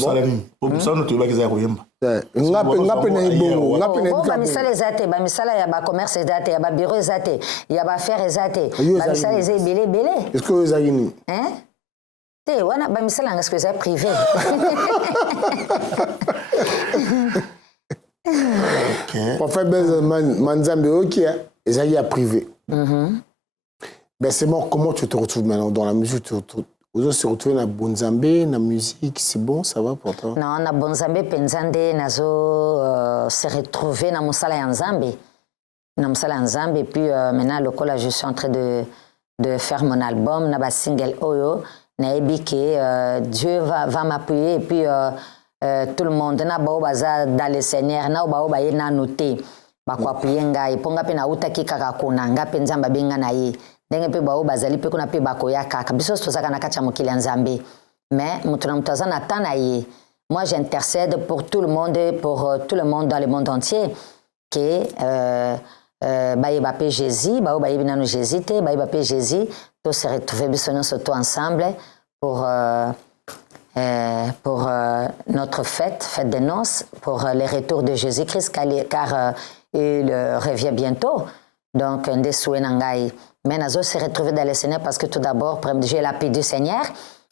salami pour ça nous tobaki za koyemba ngape na ibongo ngape na ba misala ezate ba misala ya ba commerce ezate ya ba bureau ezate ya ba affaire ezate ba misala ezebele bele est-ce que vous avez ni te wana ba misala nga ce que privé pour faire manzambe OK ezali à privé ben c'est mort. Comment tu te retrouves maintenant dans la musique? Vous se retrouvez dans Bonzambé, dans la musique, c'est bon, ça va pour toi? Non, dans Bonzambé, Penzande, nazo se retrouver dans Moussala Yanzambe. Dans Moussala Yanzambe, et puis maintenant, le col, je suis en train de faire mon album, na ba single Oyo, na que Dieu va m'appuyer, et puis tout le monde, na bao baza dans le Seigneur, na bao baye na noté, ba kwa puyenga, et ponga pe na utaki kakakuna, nga penzamba benga na ye. Ndenge pe bao bazali pe kuna pe bakoyaka kabiso tozaka na kati ya mokili ya Nzambe mais mutu na mutu aza na temps na ye. Moi j'intercède pour tout le monde dans le monde entier que bayeba pe Jésus bao bayebi nanu Jésus te bayeba pe Jésus to se retrouver biso nyonso to ensemble pour notre fête de noces pour le retour de Jésus-Christ car il revient bientôt donc nde souhait na ngai. Mais nazo se retrouver dans le Seigneur parce que tout d'abord, j'ai la paix du Seigneur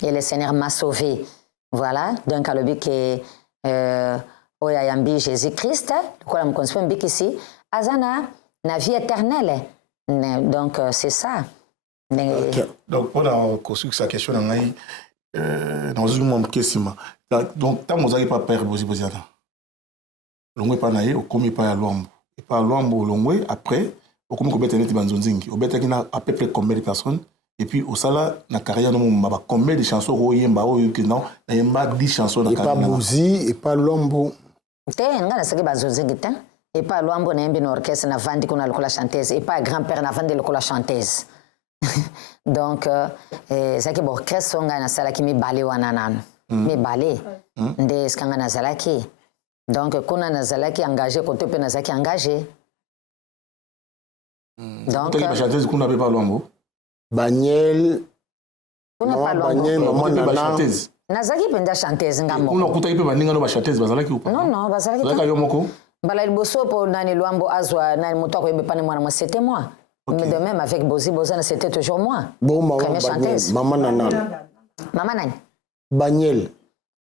et le Seigneur m'a sauvé. Voilà. Donc, à l'objet que Oyayambi Jésus-Christ, quoi me construit un bic ici, Azana, la vie éternelle. Donc, c'est ça. Okay. Donc, on a construit sa question dans une monde question. Donc, tant que vous n'avez pas peur, vous avez pas l'ongwe pas naïe, au commis pas à l'ombre. Et pas à l'ombre, au l'ongwe, après, comme on peut être banzonzingi on peut être à peu près combien de personnes et puis au sala na carrière non combien de chansons royemba ou que non yemba 10 chansons et pas Bozi et pas Lombo te ngana saki banzonzingi ta et pas Lombo na yembi na orchestre na vandi kuna lokola chanteuse et pas grand-père na vandi lokola chanteuse donc saki bo orchestre ngana sala ki mi balé wana nan mi balé nde skanga na zalaki donc kuna na zalaki engagé côté pe na zaki engagé. Donc, la chanteuse qu'on n'avait pas Lombo. Baniel. Baniel, maman na chanteuse. Nazaki penda chanteuse ngamo. On a kuta ipe baninga no ba chanteuse bazalaki ou pas? Non, bazalaki. Bazalaki yo moko. Bala liboso po nani Lombo azwa nani moto ko yembe pani mwana c'était moi. Mais de même avec Bozana c'était toujours moi. Bon maman chanteuse. Maman nana. Maman nani? Baniel.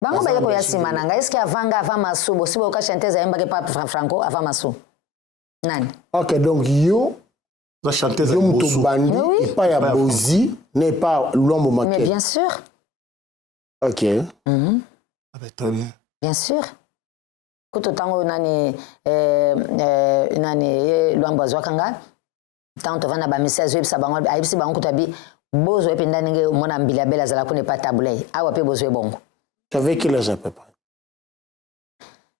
Bango ba yako yasima nanga. Est-ce que avant Masu bosi ba ka chanteuse ayemba ke pa Franco avant Masu? Nani? OK, donc yo la chanteuse Bozo. Oui. Et pas ya Bozi, n'est pas Lombo Maquet. Mais bien sûr. OK. Très bien. Bien sûr. Kuto tango nani Lombo azwakanga. Tanto vana ba message web sabango ayibisi bango kutabi Bozo ependa ninge mona mbila bela zala ko ne pas tabulé. Awa pe Bozo bongo. Tu avais quel âge à peu près?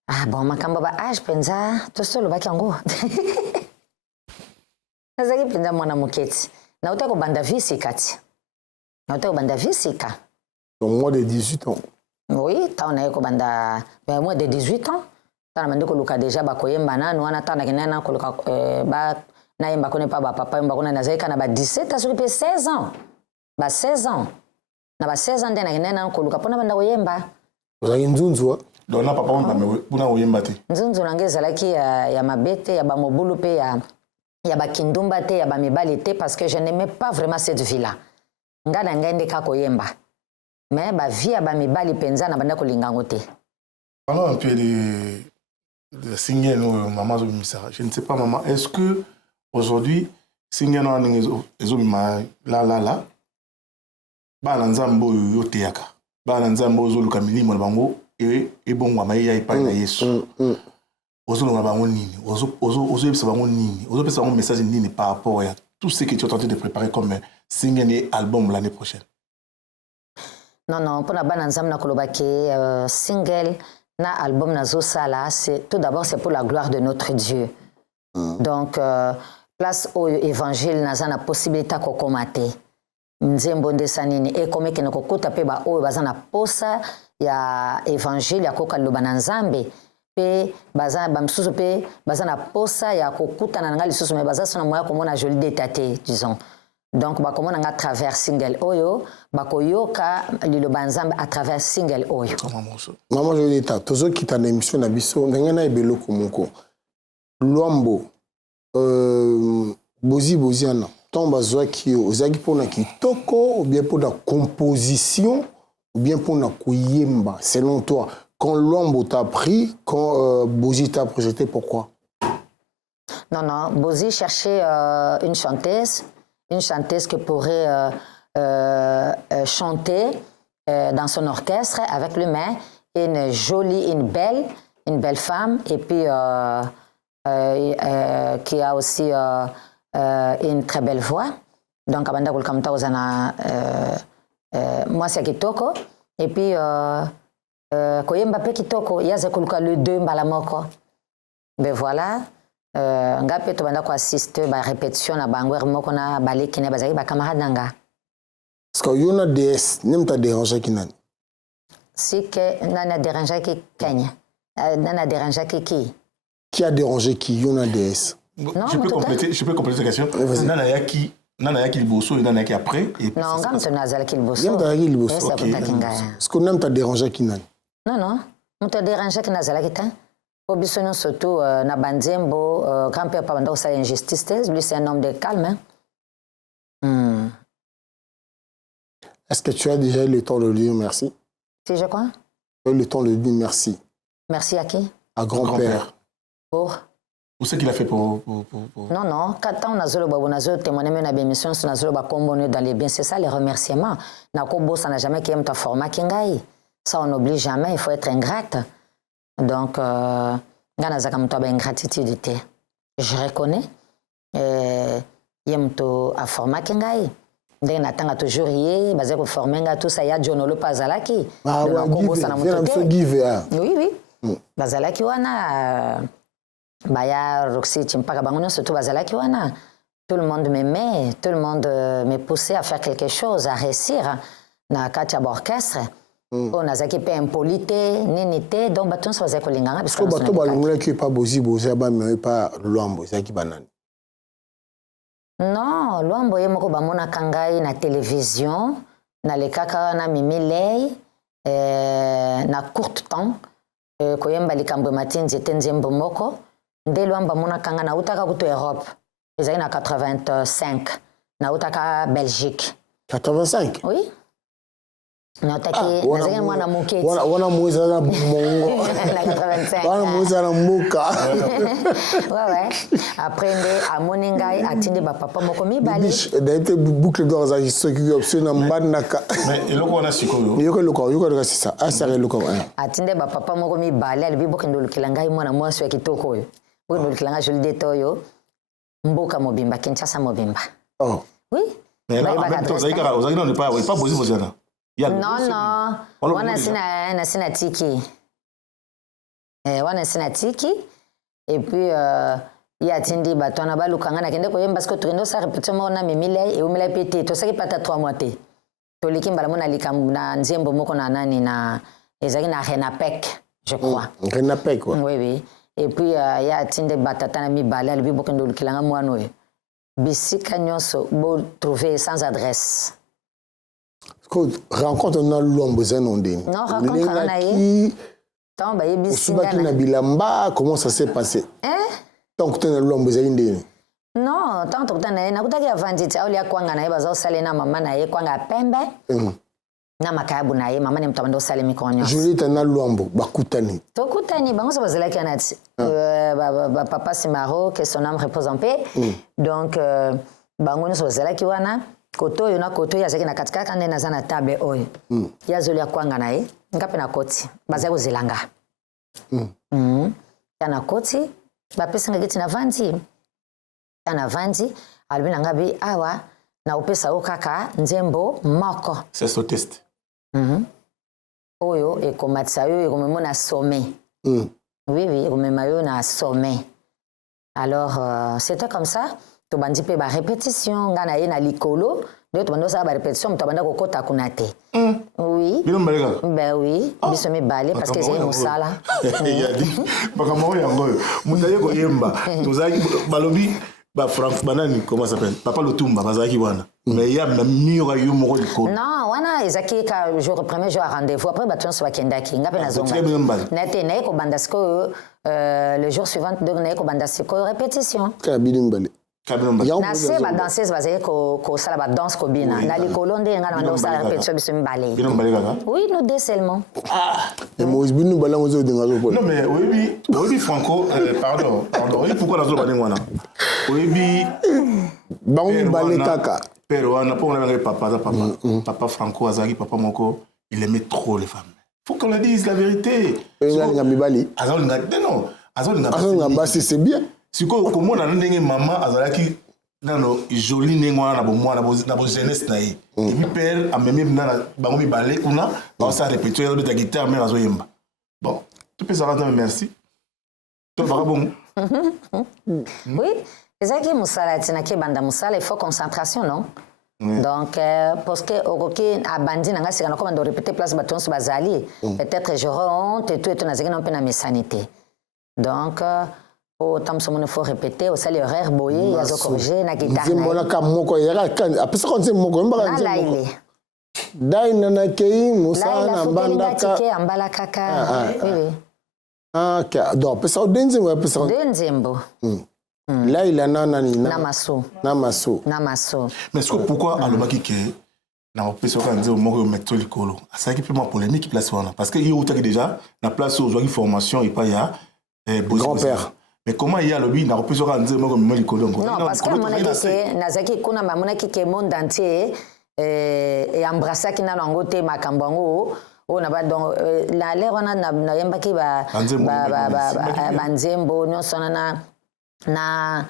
Ah bon makambo ba âge penza to solo bakango. Nazaki penda mwana muketi. Na utako banda visi kati. Na utako banda visi ka. Au moins de 18 ans. Oui, ta on a ko banda moins de 18 ans. Ta na ndiko luka déjà ba koyemba nanu wana ta na kinana ko luka ba na yemba ko ne pas ba papa yemba ko na nazaki na ba 17 à sur 16 ans. Ba 16 ans. Na ba 16 ans ndena kinana ko luka pona banda koyemba. Ozaki nzunzu. Donc na papa on ba pona koyemba te. Nzunzu nangeza laki ya mabete ya ba mobulu pe ya ba kindumba te ya ba mibali te parce que je n'aimais pas vraiment cette vie là. Ngana ngende ka koyemba. Mais ba vie ya ba mibali penza na banda kolingango te. Parlons un peu de signer maman Zomisa. Je ne sais pas maman, est-ce que aujourd'hui signer no Zomima la ba na nzambo yo teaka. Ba na nzambo zoluka milimo na bango et bon wa maya ipa na Yesu. ozolonga bango nini ozoyebisa bango nini ozopesa bango message nini par rapport à tout ce que tu es en train de préparer comme single et album l'année prochaine? Non, pour la bande ensemble na kolobaki single na album na zosala, c'est tout d'abord c'est pour la gloire de notre Dieu. Donc place au évangile naza na possibilité ko komate. Nzembo ndesanini e comme ke nako kota pe ba o baza na posa ya évangile ya koka loba na Nzambe pe baza ba msusu pe baza na posa ya kokuta na ngali susu me baza sona moya komona joli détaté disons. Donc ba komona nga à travers single oyo ba koyoka liloba Nzambe à travers single oyo. Maman joli détaté tozo kita na émission na biso ngana ebelo komoko. Luambo bozi ana tant bazwa ki ozaki pona kitoko ou bien pour la composition ou bien pour la koyemba selon toi quand Luambo t'a pris quand Bozi t'a projeté pourquoi? Non Bozi cherchait une chanteuse qui pourrait chanter dans son orchestre avec lui-même une belle femme et puis qui a aussi une très belle voix. Donc, abanda kulkamta ozana moi c'est kitoko et puis koyemba pe kitoko yaze kuluka le deux mbala moko. Ben voilà ngape to banda ko assister ba répétition na bangwer moko na baleki na bazaki ba camarade nanga. Parce que yona DS nem ta déranger kinani. Si que nana déranger ki Kenya. Nana déranger qui? Qui a dérangé qui? Yona DS. Non, je peux compléter la question. Nana yaki le bosso et nana yaki après. Non, ngam to nazala ki le bosso. Yam ta yaki le bosso. Est-ce que nem ta dérangé kinani? Non. On te déranger ki nazala ki tan. Au bisono surtout na banzembo grand-père pa banda ça injustice, lui c'est un homme de calme. Est-ce que tu as déjà eu le temps de dire merci? Si je crois. Tu as eu le temps de dire merci. Merci à qui? À grand-père. Pour ce qu'il a fait pour... Non. Quand on a témoigné dans l'émission, on a combiné dans les biens. C'est ça les remerciements. Ça n'a jamais été format kingai. Ça on n'oublie jamais. Il faut être ingrate. Donc, ingratitude. Je reconnais. Yemto a format kingai. Dès que toujours yé, basé pour former tout ça, il y a John Olo Pazalaki. Oui. Bazalaki wana baya Roxy Chimpaka Bangono surtout Bazalaki wana. Tout le monde m'aimait, tout le monde me poussait à faire quelque chose, à réussir na katia orchestre. On a zaki pe impolité, nénité, donc baton so zaki linganga parce que bato balongula ki pas Bozi ba mais pas Luambo zaki banani. Non, Luambo ye moko bamona kangai na télévision, na le kaka na mimilei na court temps. Koyemba likambo matinzi tenzembo moko nde Luambo mona kanga na utaka kuto Europe ezali na 85 na utaka Belgique 85 oui na utaki nazali mwana moketi wana muza na mongo na 85 wana muza na muka ouais après nde amoni ngai atinde ba papa moko mibali d'ailleurs boucle d'or za soki option na mbandaka mais eloko wana sikoyo yoko sisa asare loko atinde ba papa moko mibali alibi bokendo lukila ngai mwana mwasi wa kitoko oyo bokendo lukila ngai joli deto oyo mboka mobimba Kinshasa mobimba oui mais là en même temps ozaki non pas Bozi Boziana. Non. Wana sina tiki. Wana sina tiki. Et puis il y a tindi batona balukanga na kende koyemba parce que trindo sa répétition mona mimile et umile pété to saki pata 3 mois té. To likimba mona likam na nzembo moko na nani na ezaki na Renapec je crois. Renapec quoi. Oui. Et puis il y a tindi batata na mibale ali bokendo likilanga mwana oyo. Bisika nyonso bo trouver sans adresse. Rencontre na Luambo zenondé. Non, rencontre na ye. Tant ba yebisinga na bilamba, comment ça s'est passé? Tant que tu na Luambo zenondé. Non, tant que tu na ye na kutaki avanditi au lia kwanga na ye bazo sale na mama na ye kwanga pembe. Na makabu na ye mama ne mtamando sale mikonyo. Juliette na Luambo bakutani. To kutani bango so bazela kanati. Papa Simaro que son âme repose en paix. Donc bango so bazela ki wana koto yo na koto ya zaki na katika kande na zana tabe oyo. Ya zoli ya kwanga na ye ngape na koti baza ko zelanga. Yana koti, bapesa ngeti na vandi. Yana vandi, albi ngabi awa na upesa okaka nzembo moko. C'est ce test. Oyo ekomatisa yo ekomemona sommet. Oui, ekomema yo na sommet. Alors, c'était comme ça. Tu bandi pe ba répétition, ngana ye na likolo. Tu bandi sa ba répétition, tu bandi kokota kunate. Oui. Ben oui, biso me balé parce que c'est musala. Il a dit bakamo yango. Mundaye ko yemba. Tozaki balobi ba Franck banani comment ça s'appelle? Papa Lotumba bazaki wana. Mais il y a mieux yo moko likolo. Non, wana ezaki ka jour premier jour rendez-vous après ba tonso bakendaki ngape na zonga. Nete na ko bandasko le jour suivant donc na ko bandasiko répétition. Kabidum balé. Na se ba danseuse bazali ko sala ba danse ko bina na likolo nde ngana ndo sala répétition biso mbalé. Oui, nous deux seulement. Et moi binu bala ngozo denga zo. Non mais oui Franco pardon. Oui pourquoi la zo ba ngwana? Oui bango balé kaka. Père wana pour on papa Franco azaki papa moko, il aimait trop les femmes. Faut qu'on le dise la vérité. Non, c'est bien. Si comment on a ndenge maman azalaki nano joli nengwa na bomwa na bo jeunesse na ye. Et puis père a même na bango mi balé kuna, on ça répéter la guitare mais azo yemba. Bon, tu peux ça rendre merci. Tu vas bon. Oui, ezaki musala tina ke banda musala il faut concentration non? Donc parce que okoki abandi nanga sikana comme on répéter place baton sur bazali peut-être j'aurais honte et tout na zaki na pena mesanité. Donc autant il faut répéter au salaire horaire boyer ya zo corriger na guitare. Zimbola ka moko yera kan apesa kon moko mbaka nzembo. Dai nana kei musala na bandaka ambala kaka. Oui. Ah ok. Donc apesa denzembo apesa denzembo. Là il a nanani namaso. Mais est-ce que pourquoi alobaki ke na opesa ka nzembo moko metto likolo? Ça qui peut moi polémique place wana parce que il y a déjà na place où joie formation et pas ya grand-père. Mais comment il y a lobby na opesa ka nzembo moko metto likolo? Non parce que mon que nazaki kuna mamona ki ke monde entier et embrasser ki na ngote makambango. On a pas donc la l'air on a na yemba ki ba banzembo nyonso na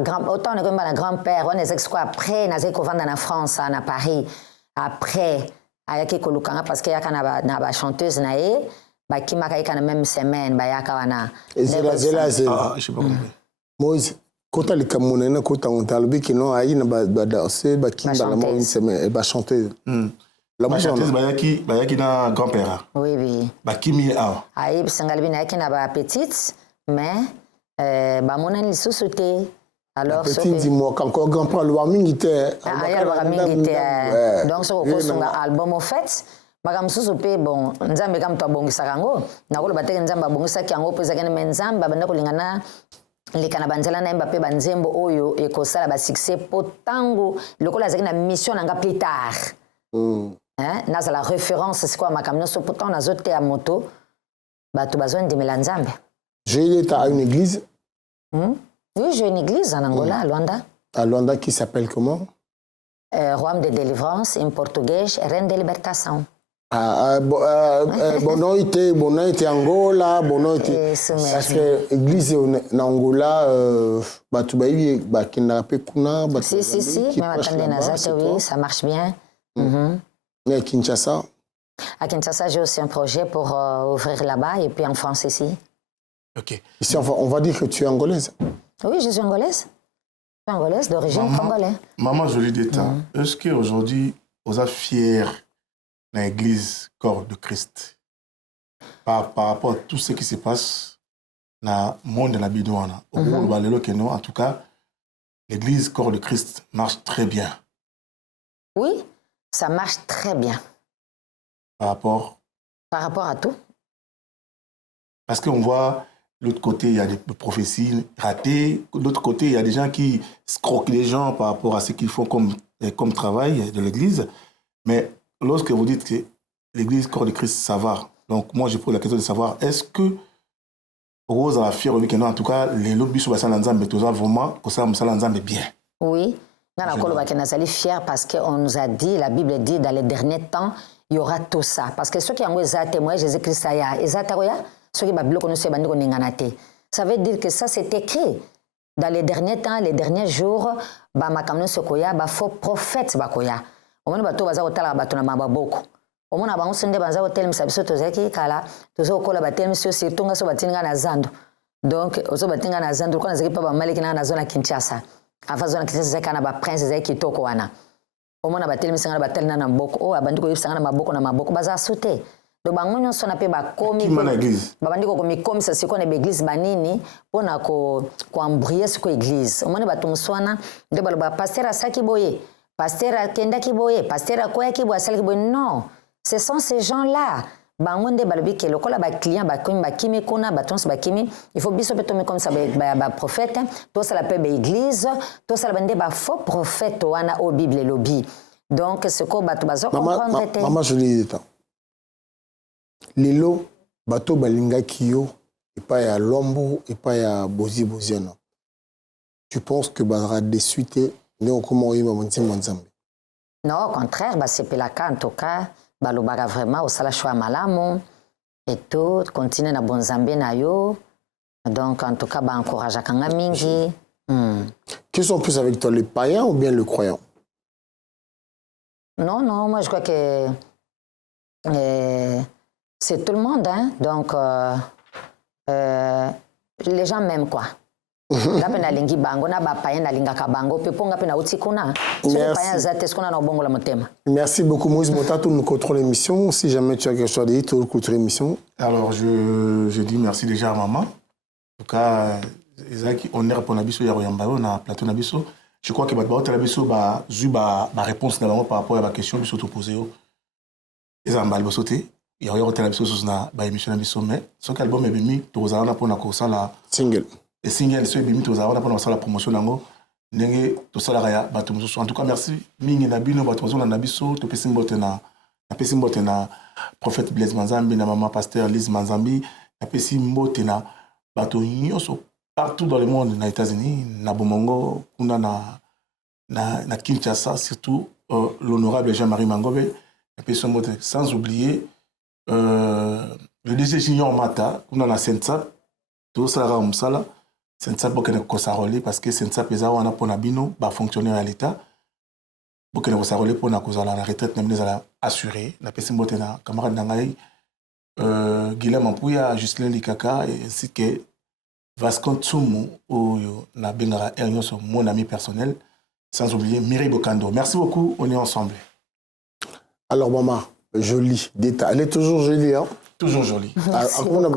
grand autant on est comme la grand-père on est quoi après na zeko vanda na France na Paris après ayaki kolukanga parce que yaka na ba chanteuse na ye ba kimaka yaka na même semaine ba yaka wana zela je sais pas compris Moïse kota le Cameroun na kota on talobi ki non ayi na ba danser ba kimba la une semaine ba chanteuse la chanteuse bayaki na grand-père oui ba kimi a ayi sangalbi na yaki na ba petite mais ba mona li sosoté alors ce petit dis-moi encore grand-père le mingi té donc so ko sunga album au fait magam sosope bon nzambe kam to bongisa kango na ko bateke nzamba bongisa kango pesa kene menzamba banda ko lingana likana banzela na Mbappé banzembo oyo ekosala ba succès potango lokola zaki na mission nanga plus tard na za la référence c'est quoi makamno so pourtant na zote ya moto bato bazon de melanzambe. J'ai été à une église. Oui, j'ai une église en Angola, à Luanda. À Luanda qui s'appelle comment? Royaume de délivrance, en portugais, Reine de Libertação. Bon était Angola, bon était. Parce que l'église en Angola, tu vas kuna. Si, mais attendez, Nazate, oui, ça marche bien. Mais à Kinshasa? À Kinshasa, j'ai aussi un projet pour ouvrir là-bas et puis en France ici. Ok. Ici, on va dire que tu es angolaise. Oui, je suis angolaise. Je suis angolaise d'origine congolaise. Maman jolie d'État, est-ce qu'aujourd'hui, vous êtes fiers de l'église Corps de Christ par rapport à tout ce qui se passe dans le monde de la Bidouana? En tout cas, l'église Corps de Christ marche très bien. Oui, ça marche très bien. Par rapport à tout. Parce qu'on voit, de l'autre côté, il y a des prophéties ratées. De l'autre côté, il y a des gens qui scroquent les gens par rapport à ce qu'ils font comme travail de l'église. Mais lorsque vous dites que l'église Corps de Christ, ça va. Donc, moi, je pose la question de savoir, est-ce que Rose a fier au week-end, en tout cas, les lobbies sur la salle d'ensemble, vraiment, que ça est bien? Oui. Fier parce qu'on nous a dit, la Bible dit, dans les derniers temps, il y aura tout ça. Parce que ceux qui ont témoin Jésus-Christ, ceux qui ont ça veut dire que ça, c'est écrit. Dans les derniers temps, les derniers jours, faux prophètes. Au moins, bato baza kotala bato na maboko. Au moins, bango sonde baza kotelemisa biso tozaki kala, tozo kola batelemisa surtout ngaso batinga na zando. Donc, ozo batinga na zando, kwa nazaki pa ba maliki na zona Kinshasa. Afa zona Kinshasa zaka na ba prince zaki kitoko wana. Au moins, batelemisa na batelina na mboko. Oh, abandiko yebisa na maboko baza sute. Donc bango nyonso na pe ba komi babandiko ko mikomi sa siko na église banini pona ko embrouiller ce ko église. Au moins bato muswana de baloba pasteur asaki boye. Pasteur Kenda Kiboye, Pasteur Koya Kiboye, non, ce sont ces gens-là. Bangonde balobi ke lokola ba client ba komi ba kimi kuna ba tons ba kimi, il faut biso petome comme ça ba prophète, to ça la pe ba église, to ça la bande ba faux prophète wana au Bible lobby. Donc ce ko bato bazo comprendre té. Maman je l'ai dit. Lelo bato balinga kiyo et pas ya Lombo et pas ya Bozi Boziano. Tu penses que bazara de suite non, au contraire, c'est Pelaka en tout cas, balobaka vraiment au salachwa malamu et tout, continue na bonzambe na yo. Donc en tout cas, encourage à kanga mingi. Qui sont plus avec toi, les païens ou bien le croyant? Non, moi je crois que c'est tout le monde, hein. Donc les gens m'aiment quoi. Merci beaucoup Moïse Motatou, nous contrôlons l'émission. Si jamais tu as quelque chose à dire, tu écoutes l'émission. Alors je dis merci déjà à maman. En tout cas, on est répondu à Bisso, on a plateau na Bisso. Je crois que Bisso a eu ma réponse par rapport à la question que Bisso te posée. Ils ont mal sauté. Il y a eu une émission na Bisso, mais ce qu'album est mis, tu as un pour la single. Et single ceux bimi tozala wana pona la promotion nango ndenge tosala ya bato mususu. En tout cas merci mingi na bino bato bazona na biso to pesi mbote na prophète Blaise Manzambi na maman pasteur Lise Manzambi na pesi mbote na bato nyonso partout dans le monde, na États-Unis na Bomongo kuna na Kinshasa, surtout l'honorable Jean-Marie Mangobe na pesi mbote, sans oublier le DC Junior Mata kuna na Sensap tout ça la musala Sensap bokene kosaroli parce que Sensap eza wana pona bino ba fonctionnaire à l'état bokene kosaroli pona kozala la retraite na bino assuré na pesi mbote na camarade nangai Guillaume Ampuya, Justin Likaka ainsi que Vasco Tsumu oyo na bengara Ernyoso, mon ami personnel, sans oublier Mireille Bokando. Merci beaucoup, on est ensemble. Alors maman, jolie détail, elle est toujours jolie hein. Toujours jolie. On a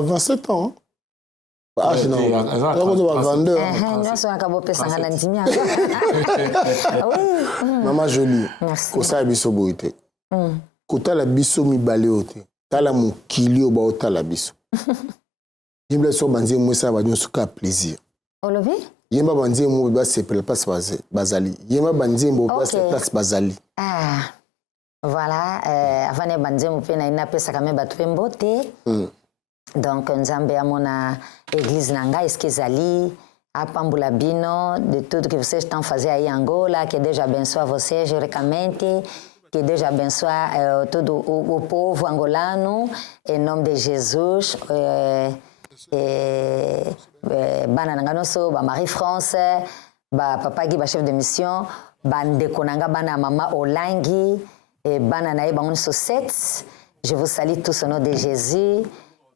27 ans hein. Ah, c'est non. Maman jolie. Kosa biso boite. Kota la biso mi baleote. Tala mon kilio ba otala biso. Yimba so banzi mo sa ba nyosuka plaisir. Olobi? Yimba banzi mo ba se place bazali. Yimba banzi mo ba se place bazali. Ah. Voilà, avant de banzi mo pe na ina pesa kame batu pe mbote. Donc, Nzambe a mon église Nanga, Eskezali, à Pambulabino, de tout ce que vocês estão fazendo aí em Angola, que Deus abençoe vocês ricamente, que Deus abençoe todo o povo angolano, em nome de Jesus. Bana Nanga nosso, ba Marie-France, ba Papa Gui, ba chef de mission, ba Ndeko Nanga, bana Mama Olangi, bana Naïba Onso 7. Je vous salue tous au nom de Jésus.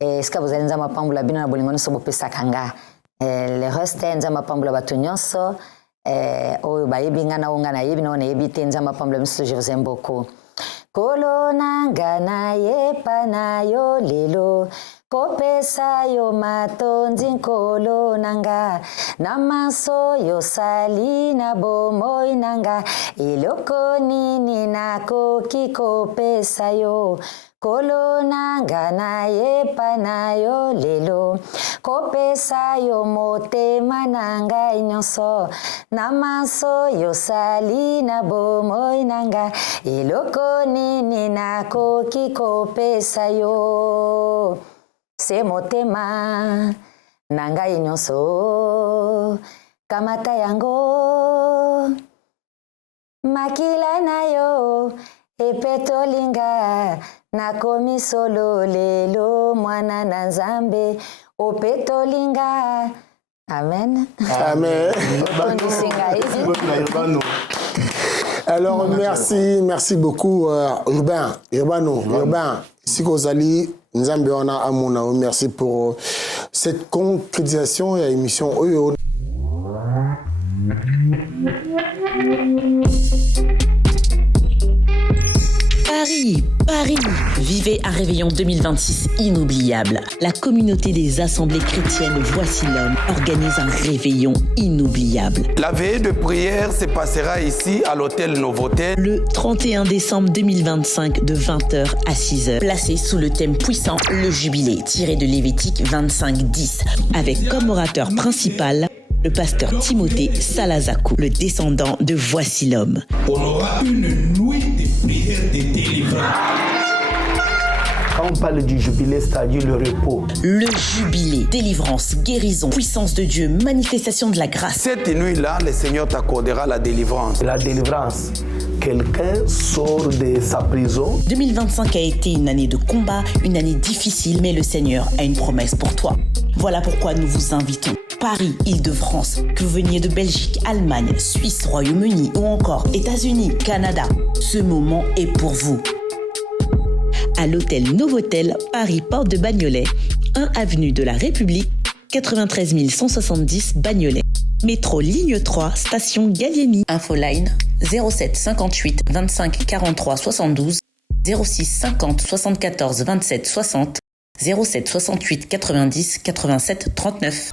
Est-ce que vous allez nous apprendre bien na bolingo so bopesa kanga le reste nzama pambula batu nyonso oyo bayebi nga na onga na yebi na yebi te nzama pambula miso. Je vous aime beaucoup. Kolo nanga na yepa na yo lelo kopesa yo matondi nkolo nanga na maso yo sali na bomoi nanga eloko nini nakoki kopesa yo. Kolo nanga na yepa na yo lelo kopesa yo motema nanga nyonso na maso yo sali na bomoi nanga eloko nini nakoki kopesa yo. Se motema nanga nyonso kamata yango makila na yo epe tolinga nakomi solo lelo mwana na nzambe ope tolinga. Amen. Amen. Alors merci beaucoup Urbain. Si Kozali Nzambe wana amona, merci pour cette concrétisation et émission. Paris, vivez un réveillon 2026 inoubliable. La communauté des assemblées chrétiennes Voici l'homme organise un réveillon inoubliable. La veillée de prière se passera ici à l'hôtel Novotel le 31 décembre 2025 de 20h à 6h. Placé sous le thème puissant, le jubilé, tiré de Lévitique 25:10, avec comme orateur principal le pasteur Timothée Salazakou, le descendant de Voici l'homme. On aura une nuit de prière de délivrance. Quand on parle du jubilé, c'est-à-dire le repos. Le jubilé, délivrance, guérison, puissance de Dieu, manifestation de la grâce. Cette nuit-là, le Seigneur t'accordera la délivrance. La délivrance. Quelqu'un sort de sa prison. 2025 a été une année de combat, une année difficile, mais le Seigneur a une promesse pour toi. Voilà pourquoi nous vous invitons. Paris, Île-de-France, que vous veniez de Belgique, Allemagne, Suisse, Royaume-Uni ou encore États-Unis, Canada. Ce moment est pour vous. À l'hôtel Novotel, Paris, porte de Bagnolet, 1 avenue de la République, 93 170 Bagnolet. Métro ligne 3, station Gallieni. Infoline 07 58 25 43 72 06 50 74 27 60 07 68 90 87 39.